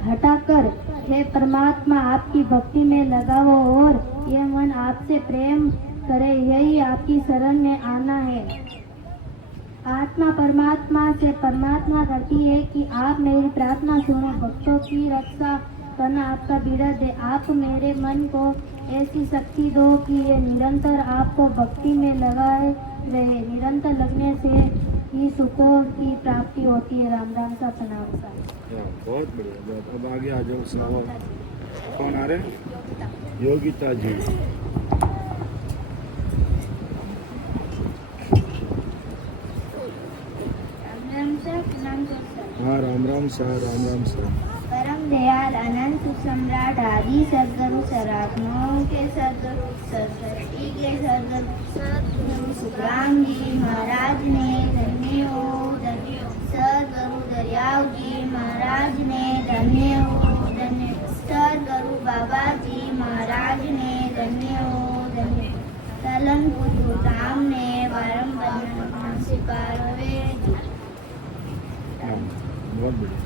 हटाकर हे परमात्मा आपकी भक्ति में लगाओ और ये मन आपसे प्रेम करे, यही आपकी शरण में आना है। आत्मा परमात्मा से परमात्मा करती है कि आप मेरी प्रार्थना सुनो, भक्तों की रक्षा करना आपका विरत है। आप मेरे मन को ऐसी शक्ति दो कि ये निरंतर आपको भक्ति में लगाए रहे। निरंतर लगने से ही सुखों की प्राप्ति होती है। राम राम सा प्रणाम सा। बहुत बढ़िया, बहुत। अब आगे आ जाओ, सुनाओ। कौन आ रहे हैं? योगिता जी। हाँ, राम राम सा, राम राम सा। परम दयाल अनंत सुख सम्राट आदि सदगुरु सरात्माओं के सदगुरु सरस्वती के सदगुरु सुखराम जी महाराज ने धन्य हो, धन्य हो। सदगुरु दरियाव जी महाराज ने धन्य हो, धन्य हो। सदगुरु बाबा जी महाराज ने धन्य हो, धन्य हो। तलनपुर राम ने बारंबार स्वीकार हुए। बहुत बढ़िया।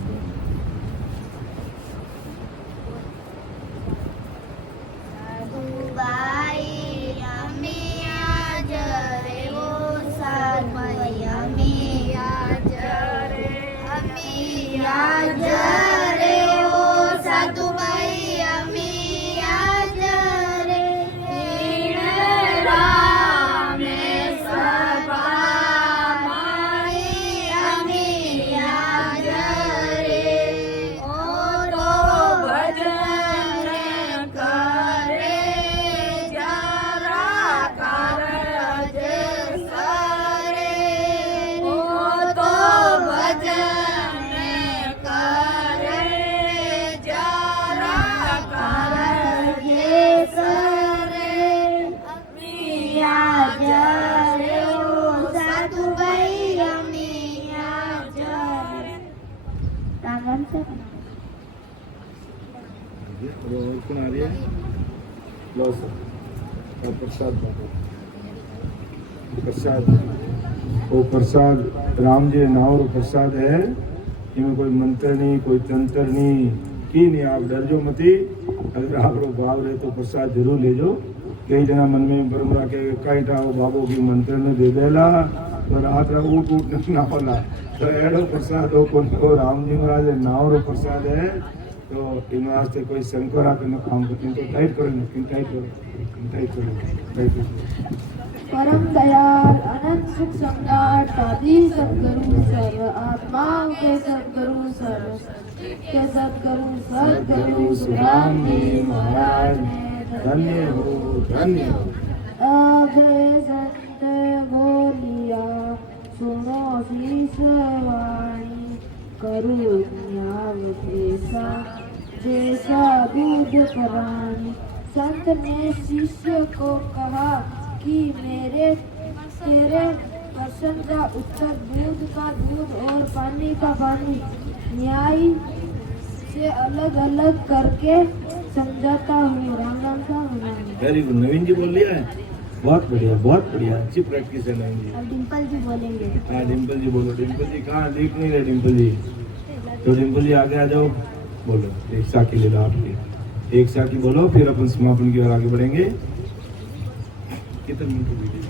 कौन आ रही है? लो सर, प्रसाद बाबू। प्रसाद, वो प्रसाद राम जी नावर प्रसाद है। इनमें कोई मंत्र नहीं, कोई तंत्र नहीं, की नहीं। आप डर जो मती। अगर आप लोग भाव रहे तो प्रसाद जरूर ले जो। कई जना मन में भरम रखे कई टाओ बाबू की मंत्र ने दे देला और रात ऊट ऊट ना होला। तो एडो प्रसाद हो को राम जी महाराज नावर प्रसाद है। तो इन वास्ते कोई शंकर आके न काम करते तो टाइट करो, टाइट करो, टाइट करो, टाइट करो। परम दयाल अनंत सुख सम्राट आदि सदगुरु सर्व आत्माओं के सदगुरु सर्व के सदगुरु सदगुरु सुखराम जी महाराज ने धन्य हो, धन्य हो। अभे संत बोलिया सुनो शीश वाणी, करू न्यावधेसा जैसा दूध करानी। संत ने शिष्य को कहा कि मेरे तेरे प्रश्न का उत्तर दूध का दूध और पानी का पानी न्याय से अलग अलग करके समझाता हूँ। राम राम का वेरी गुड। नवीन जी बोल लिया है, बहुत बढ़िया, बहुत बढ़िया, अच्छी प्रैक्टिस है नवीन जी। अब डिम्पल जी बोलेंगे। हाँ, डिम्पल जी बोलो। डिम्पल जी कहाँ देख नहीं रहे? डिम्पल जी, तो डिम्पल जी आगे आ जाओ, बोलो। एक साखी ले लो आपकी, एक साखी बोलो, फिर अपन समापन की ओर आगे बढ़ेंगे। कितने मिनट की वीडियो?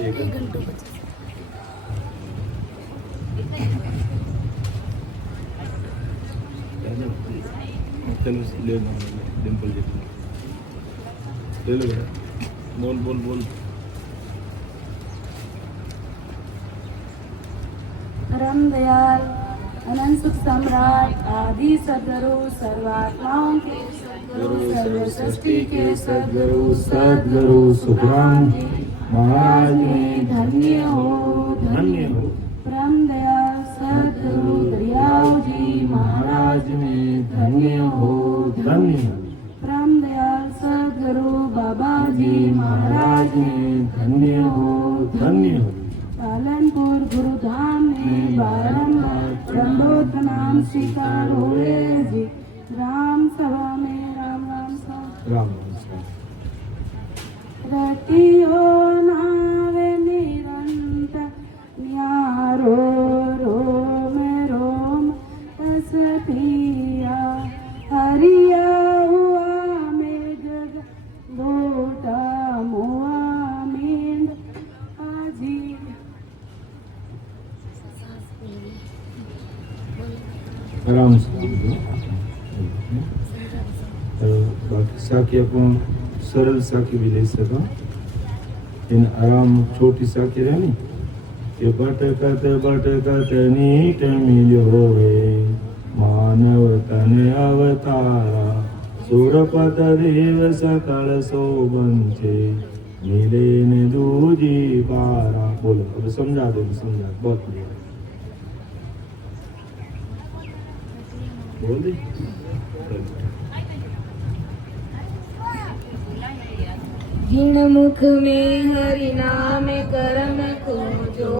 1 घंटा। चलो ले लो डिम्पल जी, ले लो बेटा। बोल बोल बोल। परम दयाल अनंत सुख सम्राट आदि सदगुरु सर्वात्माओं के सदगुरु सर्व सृष्टि के सदगुरु सदगुरु सुखराम जी महाराज ने धन्य हो, धन्य हो। परम दयाल सदगुरु दरियाव जी महाराज ने धन्य हो, धन्य हो। परम दयाल सदगुरु बाबा जी महाराज ने धन्य हो, धन्य हो। पालनपुर गुरुधाम में बारंबार दंडोत प्रणाम स्वीकार हुए जी। राम सभा में राम राम सा। राम नमस्कार। रतियो नावे निरंतर न्यारो रोम रोम तस पिया हरिया हुआ में जग गोटा मुआ मींड आजी आराम से बाकी साखी अपन सरल साखी भी ले सका इन आराम छोटी साखी रहनी कि भटकत नीट मिलो रे मानव तन अवतारा सुरपत देव सकल सोबंचे मिले न दूजी पारा। बोलो अब समझा दो बहुत बढ़िया बोल दी। हिण मुख में हरि नाम करम को जो